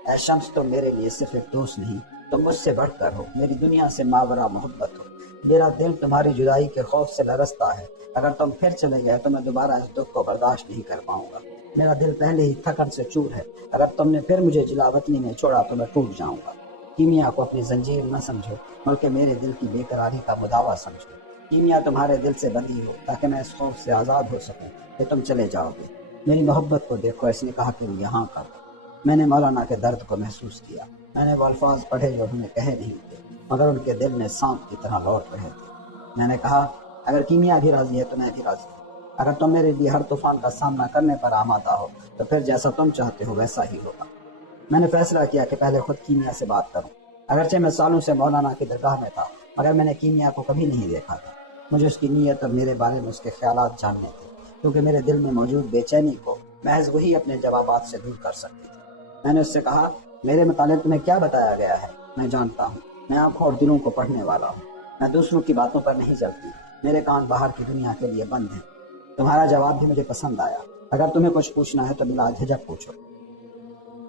اے شمس، تم میرے لیے صرف ایک دوست نہیں، تم مجھ سے بڑھ کر ہو، میری دنیا سے ماورا محبت ہو۔ میرا دل تمہاری جدائی کے خوف سے لرزتا ہے، اگر تم پھر چلے گئے تو میں دوبارہ اس دکھ کو برداشت نہیں کر پاؤں گا۔ میرا دل پہلے ہی تھکن سے چور ہے، اگر تم نے پھر مجھے جلا وطنی میں چھوڑا تو میں ٹوٹ جاؤں گا۔ کیمیا کو اپنی زنجیر نہ سمجھو، بلکہ میرے دل کی بے قراری کا مداوا سمجھو۔ کیمیا تمہارے دل سے بندھی ہو تاکہ میں اس خوف سے آزاد ہو سکوں کہ تم چلے جاؤ گے۔ میری محبت کو دیکھو، اس نے کہا کہ یہاں کر دو۔ میں نے مولانا کے درد کو محسوس کیا، میں نے وہ الفاظ پڑھے جو انہوں نے کہے نہیں تھے، مگر ان کے دل میں سانپ کی طرح لوٹ رہے تھے۔ میں نے کہا اگر کیمیا بھی راضی ہے تو میں بھی راضی ہوں، اگر تم میرے لیے ہر طوفان کا سامنا کرنے پر آمادہ ہو تو پھر جیسا تم چاہتے ہو ویسا ہی ہوگا۔ میں نے فیصلہ کیا کہ پہلے خود کیمیا سے بات کروں، اگرچہ میں سالوں سے مولانا کی درگاہ میں تھا، مگر میں نے کیمیا کو کبھی نہیں دیکھا تھا۔ مجھے اس کی نیت اور میرے بارے میں اس کے خیالات جاننے تھے، کیونکہ میرے دل میں موجود بے چینی کو محض وہی اپنے جوابات سے دور کر سکتی تھی۔ میں نے اس سے کہا میرے متعلق تمہیں کیا بتایا گیا ہے؟ میں جانتا ہوں، میں آنکھوں اور دلوں کو پڑھنے والا ہوں، میں دوسروں کی باتوں پر نہیں چلتی، میرے کان باہر کی دنیا کے لیے بند ہیں۔ تمہارا جواب بھی مجھے پسند آیا، اگر تمہیں کچھ پوچھنا ہے تو بلا جھجک پوچھو۔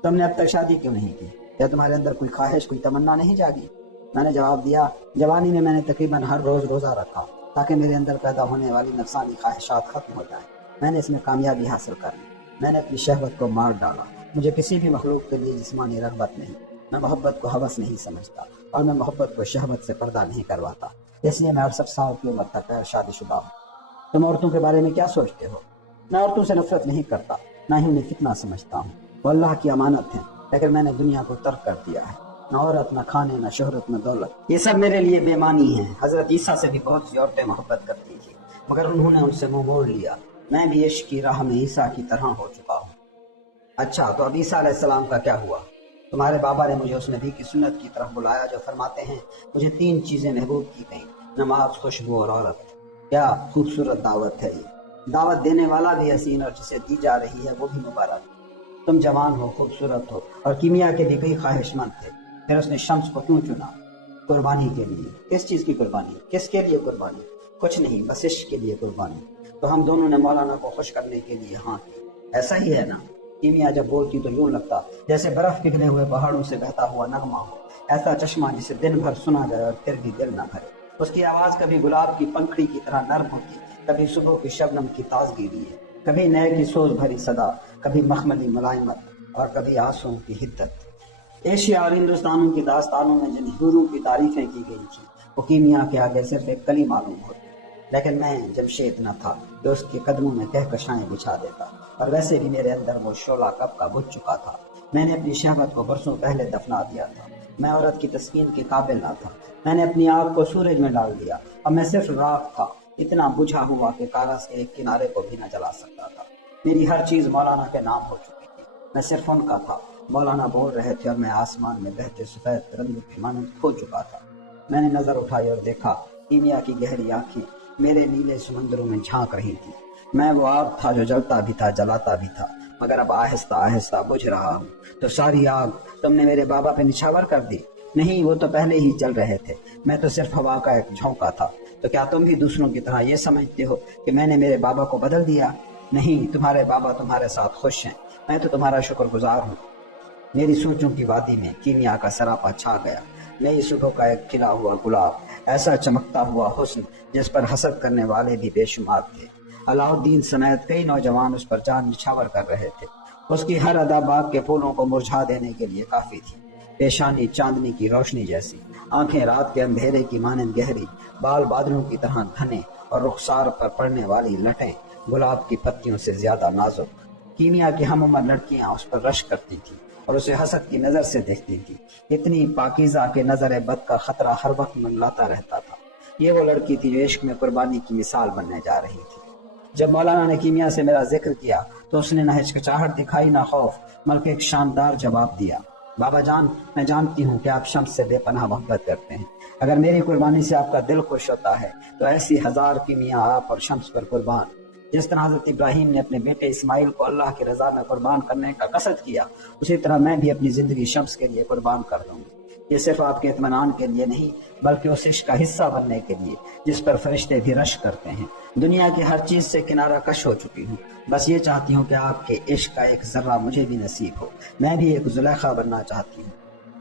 تم نے اب تک شادی کیوں نہیں کی؟ یا تمہارے اندر کوئی خواہش، کوئی تمنا نہیں جاگی؟ میں نے جواب دیا، جوانی میں نے تقریباً ہر روز روزہ رکھا تاکہ میرے اندر پیدا ہونے والی نفسانی خواہشات ختم ہو جائیں۔ میں نے اس میں کامیابی حاصل کر لی، میں نے اپنی شہوت کو مار ڈالا۔ مجھے کسی بھی مخلوق کے لیے جسمانی رغبت نہیں، میں محبت کو ہوس نہیں سمجھتا اور میں محبت کو شہوت سے پردہ نہیں کرواتا، اس لیے میں 68 سال کی عمر تک غیر شادی شدہ ہوں۔ تم عورتوں کے بارے میں کیا سوچتے ہو؟ میں عورتوں سے نفرت نہیں کرتا، نہ ہی انہیں فتنہ سمجھتا ہوں، وہ اللہ کی امانت ہیں، لیکن میں نے دنیا کو ترک کر دیا ہے، نہ عورت، نہ کھانے، نہ شہرت، نہ دولت، یہ سب میرے لیے بے معنی ہیں۔ حضرت عیسیٰ سے بھی بہت سی عورتیں محبت کرتی تھی، مگر انہوں نے ان سے منہ موڑ لیا۔ میں بھی عشق کی راہ میں عیسیٰ کی طرح ہو چکا ہوں۔ اچھا، تو اب عیسیٰ علیہ السلام کا کیا ہوا؟ تمہارے بابا نے مجھے اس نبی کی سنت کی طرف بلایا جو فرماتے ہیں مجھے 3 چیزیں محبوب کی گئیں، نماز، خوشبو اور عورت۔ کیا خوبصورت دعوت ہے یہ! دعوت دینے والا بھی حسین اور جسے دی جا رہی ہے وہ بھی مبارک۔ تم جوان ہو، خوبصورت ہو اور کیمیا کے بھی کئی خواہش مند تھے، پھر اس نے شمس کو کیوں چنا؟ قربانی کے لیے۔ کس چیز کی قربانی؟ کس کے لیے قربانی؟ کچھ نہیں، بس عشق کے لیے قربانی۔ تو ہم دونوں نے مولانا کو خوش کرنے کے لیے ہاں کی، ایسا ہی ہے نا؟ کیمیا جب بولتی تو یوں لگتا جیسے برف پگھلے ہوئے پہاڑوں سے بہتا ہوا نغمہ ہو، ایسا چشمہ جسے دن بھر سنا جائے اور پھر بھی دل نہ بھرے۔ اس کی آواز کبھی گلاب کی پنکھڑی کی طرح نرم ہوتی، کبھی صبح کی شبنم کی تازگی لیے، کبھی نئے کی سوز بھری صدا، کبھی مخملی ملائمت اور کبھی آنسوؤں کی حدت۔ ایشیا اور ہندوستانوں کی داستانوں میں جن حوروں کی تعریفیں کی گئی تھی وہ کیمیا کے آگے صرف ایک کلی معلوم ہوتی، لیکن میں جمشید نہ تھا جو اس کے قدموں میں کہکشائیں بچھا دیتا، اور ویسے بھی میرے اندر وہ شعلہ کب کا بجھ چکا تھا۔ میں نے اپنی شہوت کو برسوں پہلے دفنا دیا تھا، میں عورت کی تسکین کے قابل نہ تھا، میں نے اپنی آگ کو سورج میں ڈال دیا، اب میں صرف راکھ تھا، اتنا بجھا ہوا کہ کاغذ کے ایک کنارے کو بھی نہ جلا سکتا تھا۔ میری ہر چیز مولانا کے نام ہو چکی تھی، میں صرف ان کا تھا۔ مولانا بول رہے تھے اور میں آسمان میں بہتے سفید ترنگوں کی مانند کھو چکا تھا۔ میں نے نظر اٹھائی اور دیکھا کیمیا کی گہری آنکھیں میرے نیلے سمندروں میں جھانک رہی تھی۔ میں وہ آگ تھا جو جلتا بھی تھا، جلاتا بھی تھا، مگر اب آہستہ آہستہ بجھ رہا ہوں۔ تو ساری آگ تم نے میرے بابا پہ نچھاور کر دی؟ نہیں، وہ تو پہلے ہی جل رہے تھے، میں تو صرف ہوا کا ایک جھونکا تھا۔ تو کیا تم بھی دوسروں کی طرح یہ سمجھتے ہو کہ میں نے میرے بابا کو بدل دیا؟ نہیں، تمہارے بابا تمہارے ساتھ خوش ہیں، میں تو تمہارا شکر گزار ہوں۔ میری سوچوں کی وادی میں کیمیا کا سراپا چھا گیا، نئی صبح کا ایک کھلا ہوا گلاب، ایسا چمکتا ہوا حسن جس پر حسد کرنے والے بھی بے شمار تھے۔ علاء الدین سمیت کئی نوجوان اس پر جان نچھاور کر رہے تھے، اس کی ہر ادا باغ کے پھولوں کو مرجھا دینے کے لیے کافی تھی۔ پیشانی چاندنی کی روشنی جیسی، آنکھیں رات کے اندھیرے کی مانند گہری، بال بادلوں کی طرح گھنے اور رخسار پر پڑنے والی لٹیں گلاب کی پتیوں سے زیادہ نازک۔ کیمیا کی ہم عمر لڑکیاں اس پر رشک کرتی تھی اور اسے حسد کی نظر سے دیکھتی تھی۔ اتنی پاکیزہ کہ نظر بد کا خطرہ ہر وقت منڈلاتا رہتا تھا۔ یہ وہ لڑکی تھی جو عشق میں قربانی کی مثال بننے جا رہی تھی۔ جب مولانا نے کیمیا سے میرا ذکر کیا تو اس نے نہ ہچکچاہٹ دکھائی نہ خوف، بلکہ ایک شاندار جواب دیا۔ بابا جان، میں جانتی ہوں کہ آپ شمس سے بے پناہ محبت کرتے ہیں۔ اگر میری قربانی سے آپ کا دل خوش ہوتا ہے تو ایسی ہزار کیمیا آپ اور شمس پر قربان۔ جس طرح حضرت ابراہیم نے اپنے بیٹے اسماعیل کو اللہ کی رضا میں قربان کرنے کا قصد کیا، اسی طرح میں بھی اپنی زندگی شمس کے لیے قربان کر دوں گی۔ یہ صرف آپ کے اطمینان کے لیے نہیں، بلکہ اس عشق کا حصہ بننے کے لیے جس پر فرشتے بھی رشک کرتے ہیں۔ دنیا کی ہر چیز سے کنارہ کش ہو چکی ہوں، بس یہ چاہتی ہوں کہ آپ کے عشق کا ایک ذرہ مجھے بھی نصیب ہو۔ میں بھی ایک زلیخا بننا چاہتی ہوں۔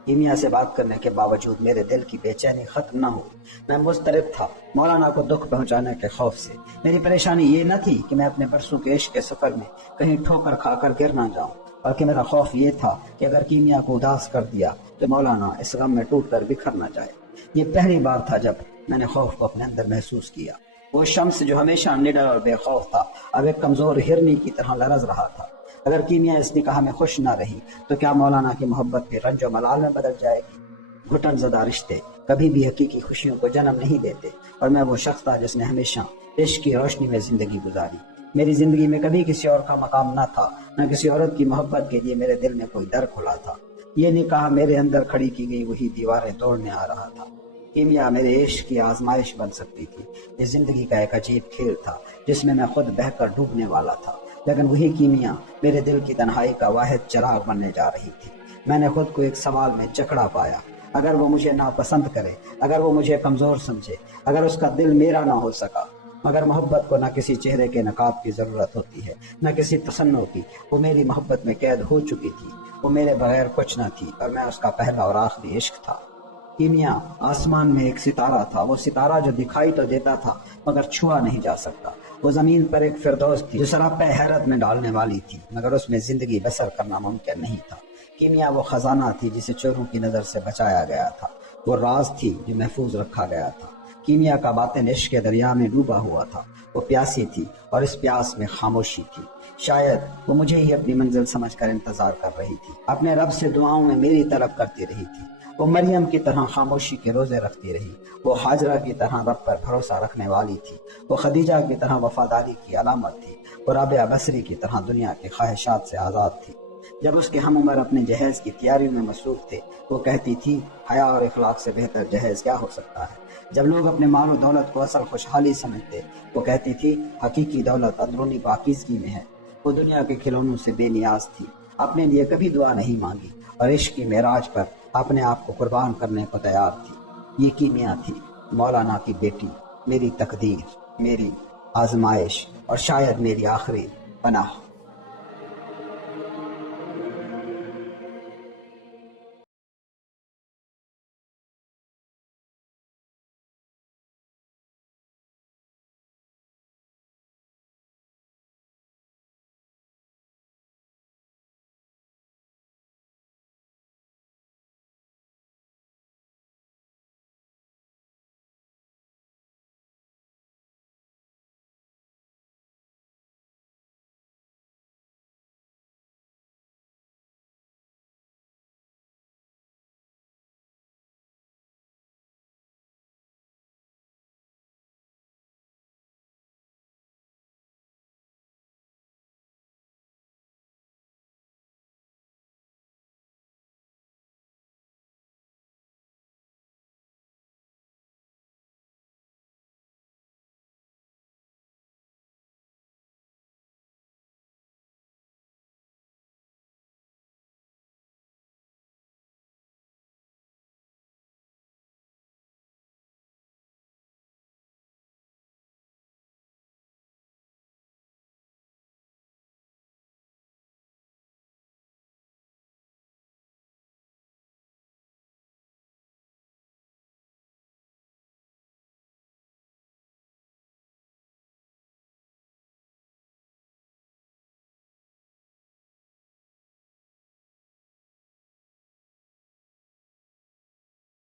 کیمیا سے بات کرنے کے باوجود میرے دل کی بے چینی ختم نہ ہوئی۔ میں مضطرب تھا، مولانا کو دکھ پہنچانے کے خوف سے۔ میری پریشانی یہ نہ تھی کہ میں اپنے برسوں کے عشق کے سفر میں کہیں ٹھوکر کھا کر گر نہ جاؤں، بلکہ میرا خوف یہ تھا کہ اگر کیمیا کو اداس کر دیا تو مولانا اس غم میں ٹوٹ کر بکھر نہ جائے۔ یہ پہلی بار تھا جب میں نے خوف کو اپنے اندر محسوس کیا۔ وہ شمس جو ہمیشہ نڈر اور بے خوف تھا، اب ایک کمزور ہرنی کی طرح لرز رہا تھا۔ اگر کیمیا اس نکاح میں خوش نہ رہی تو کیا مولانا کی محبت بھی رنج و ملال میں بدل جائے گی؟ گھٹن زدہ رشتے کبھی بھی حقیقی خوشیوں کو جنم نہیں دیتے، اور میں وہ شخص تھا جس نے ہمیشہ عشق کی روشنی میں زندگی گزاری۔ میری زندگی میں کبھی کسی اور کا مقام نہ تھا، نہ کسی عورت کی محبت کے لیے میرے دل میں کوئی در کھلا تھا۔ یہ نکاح میرے اندر کھڑی کی گئی وہی دیواریں توڑنے آ رہا تھا۔ کیمیا میرے عشق کی آزمائش بن سکتی تھی۔ یہ زندگی کا ایک عجیب کھیل تھا جس میں میں خود بہہ کر ڈوبنے والا تھا، لیکن وہی کیمیا میرے دل کی تنہائی کا واحد چراغ بننے جا رہی تھی۔ میں نے خود کو ایک سوال میں جکڑا پایا۔ اگر وہ مجھے ناپسند کرے، اگر وہ مجھے کمزور سمجھے، اگر اس کا دل میرا نہ ہو سکا، مگر محبت کو نہ کسی چہرے کے نقاب کی ضرورت ہوتی ہے، نہ کسی تصنع کی۔ وہ میری محبت میں قید ہو چکی تھی، وہ میرے بغیر کچھ نہ تھی، اور میں اس کا پہلا اور آخری عشق تھا۔ کیمیا آسمان میں ایک ستارہ تھا، وہ ستارہ جو دکھائی تو دیتا تھا مگر چھوا نہیں جا سکتا۔ وہ زمین پر ایک فردوس تھی جو سراپے حیرت میں ڈالنے والی تھی، مگر اس میں زندگی بسر کرنا ممکن نہیں تھا۔ کیمیا وہ خزانہ تھی جسے چوروں کی نظر سے بچایا گیا تھا، وہ راز تھی جو محفوظ رکھا گیا تھا۔ کیمیا کا باطن عشق کے دریا میں ڈوبا ہوا تھا، وہ پیاسی تھی اور اس پیاس میں خاموشی تھی۔ شاید وہ مجھے ہی اپنی منزل سمجھ کر انتظار کر رہی تھی، اپنے رب سے دعاؤں میں میری طلب کرتی رہی تھی۔ وہ مریم کی طرح خاموشی کے روزے رکھتی رہی، وہ ہاجرہ کی طرح رب پر بھروسہ رکھنے والی تھی، وہ خدیجہ کی طرح وفاداری کی علامت تھی، وہ رابعہ بصری کی طرح دنیا کی خواہشات سے آزاد تھی۔ جب اس کے ہم عمر اپنے جہیز کی تیاری میں مصروف تھے، وہ کہتی تھی، حیا اور اخلاق سے بہتر جہیز کیا ہو سکتا ہے؟ جب لوگ اپنے مال و دولت کو اصل خوشحالی سمجھتے، وہ کہتی تھی، حقیقی دولت اندرونی پاکیزگی میں ہے۔ وہ دنیا کے کھلونوں سے بے نیاز تھی، اپنے لیے کبھی دعا نہیں مانگی، اور عشق کی معراج پر اپنے آپ کو قربان کرنے کو تیار تھی۔ یہ کیمیا تھی، مولانا کی بیٹی، میری تقدیر، میری آزمائش، اور شاید میری آخری پناہ۔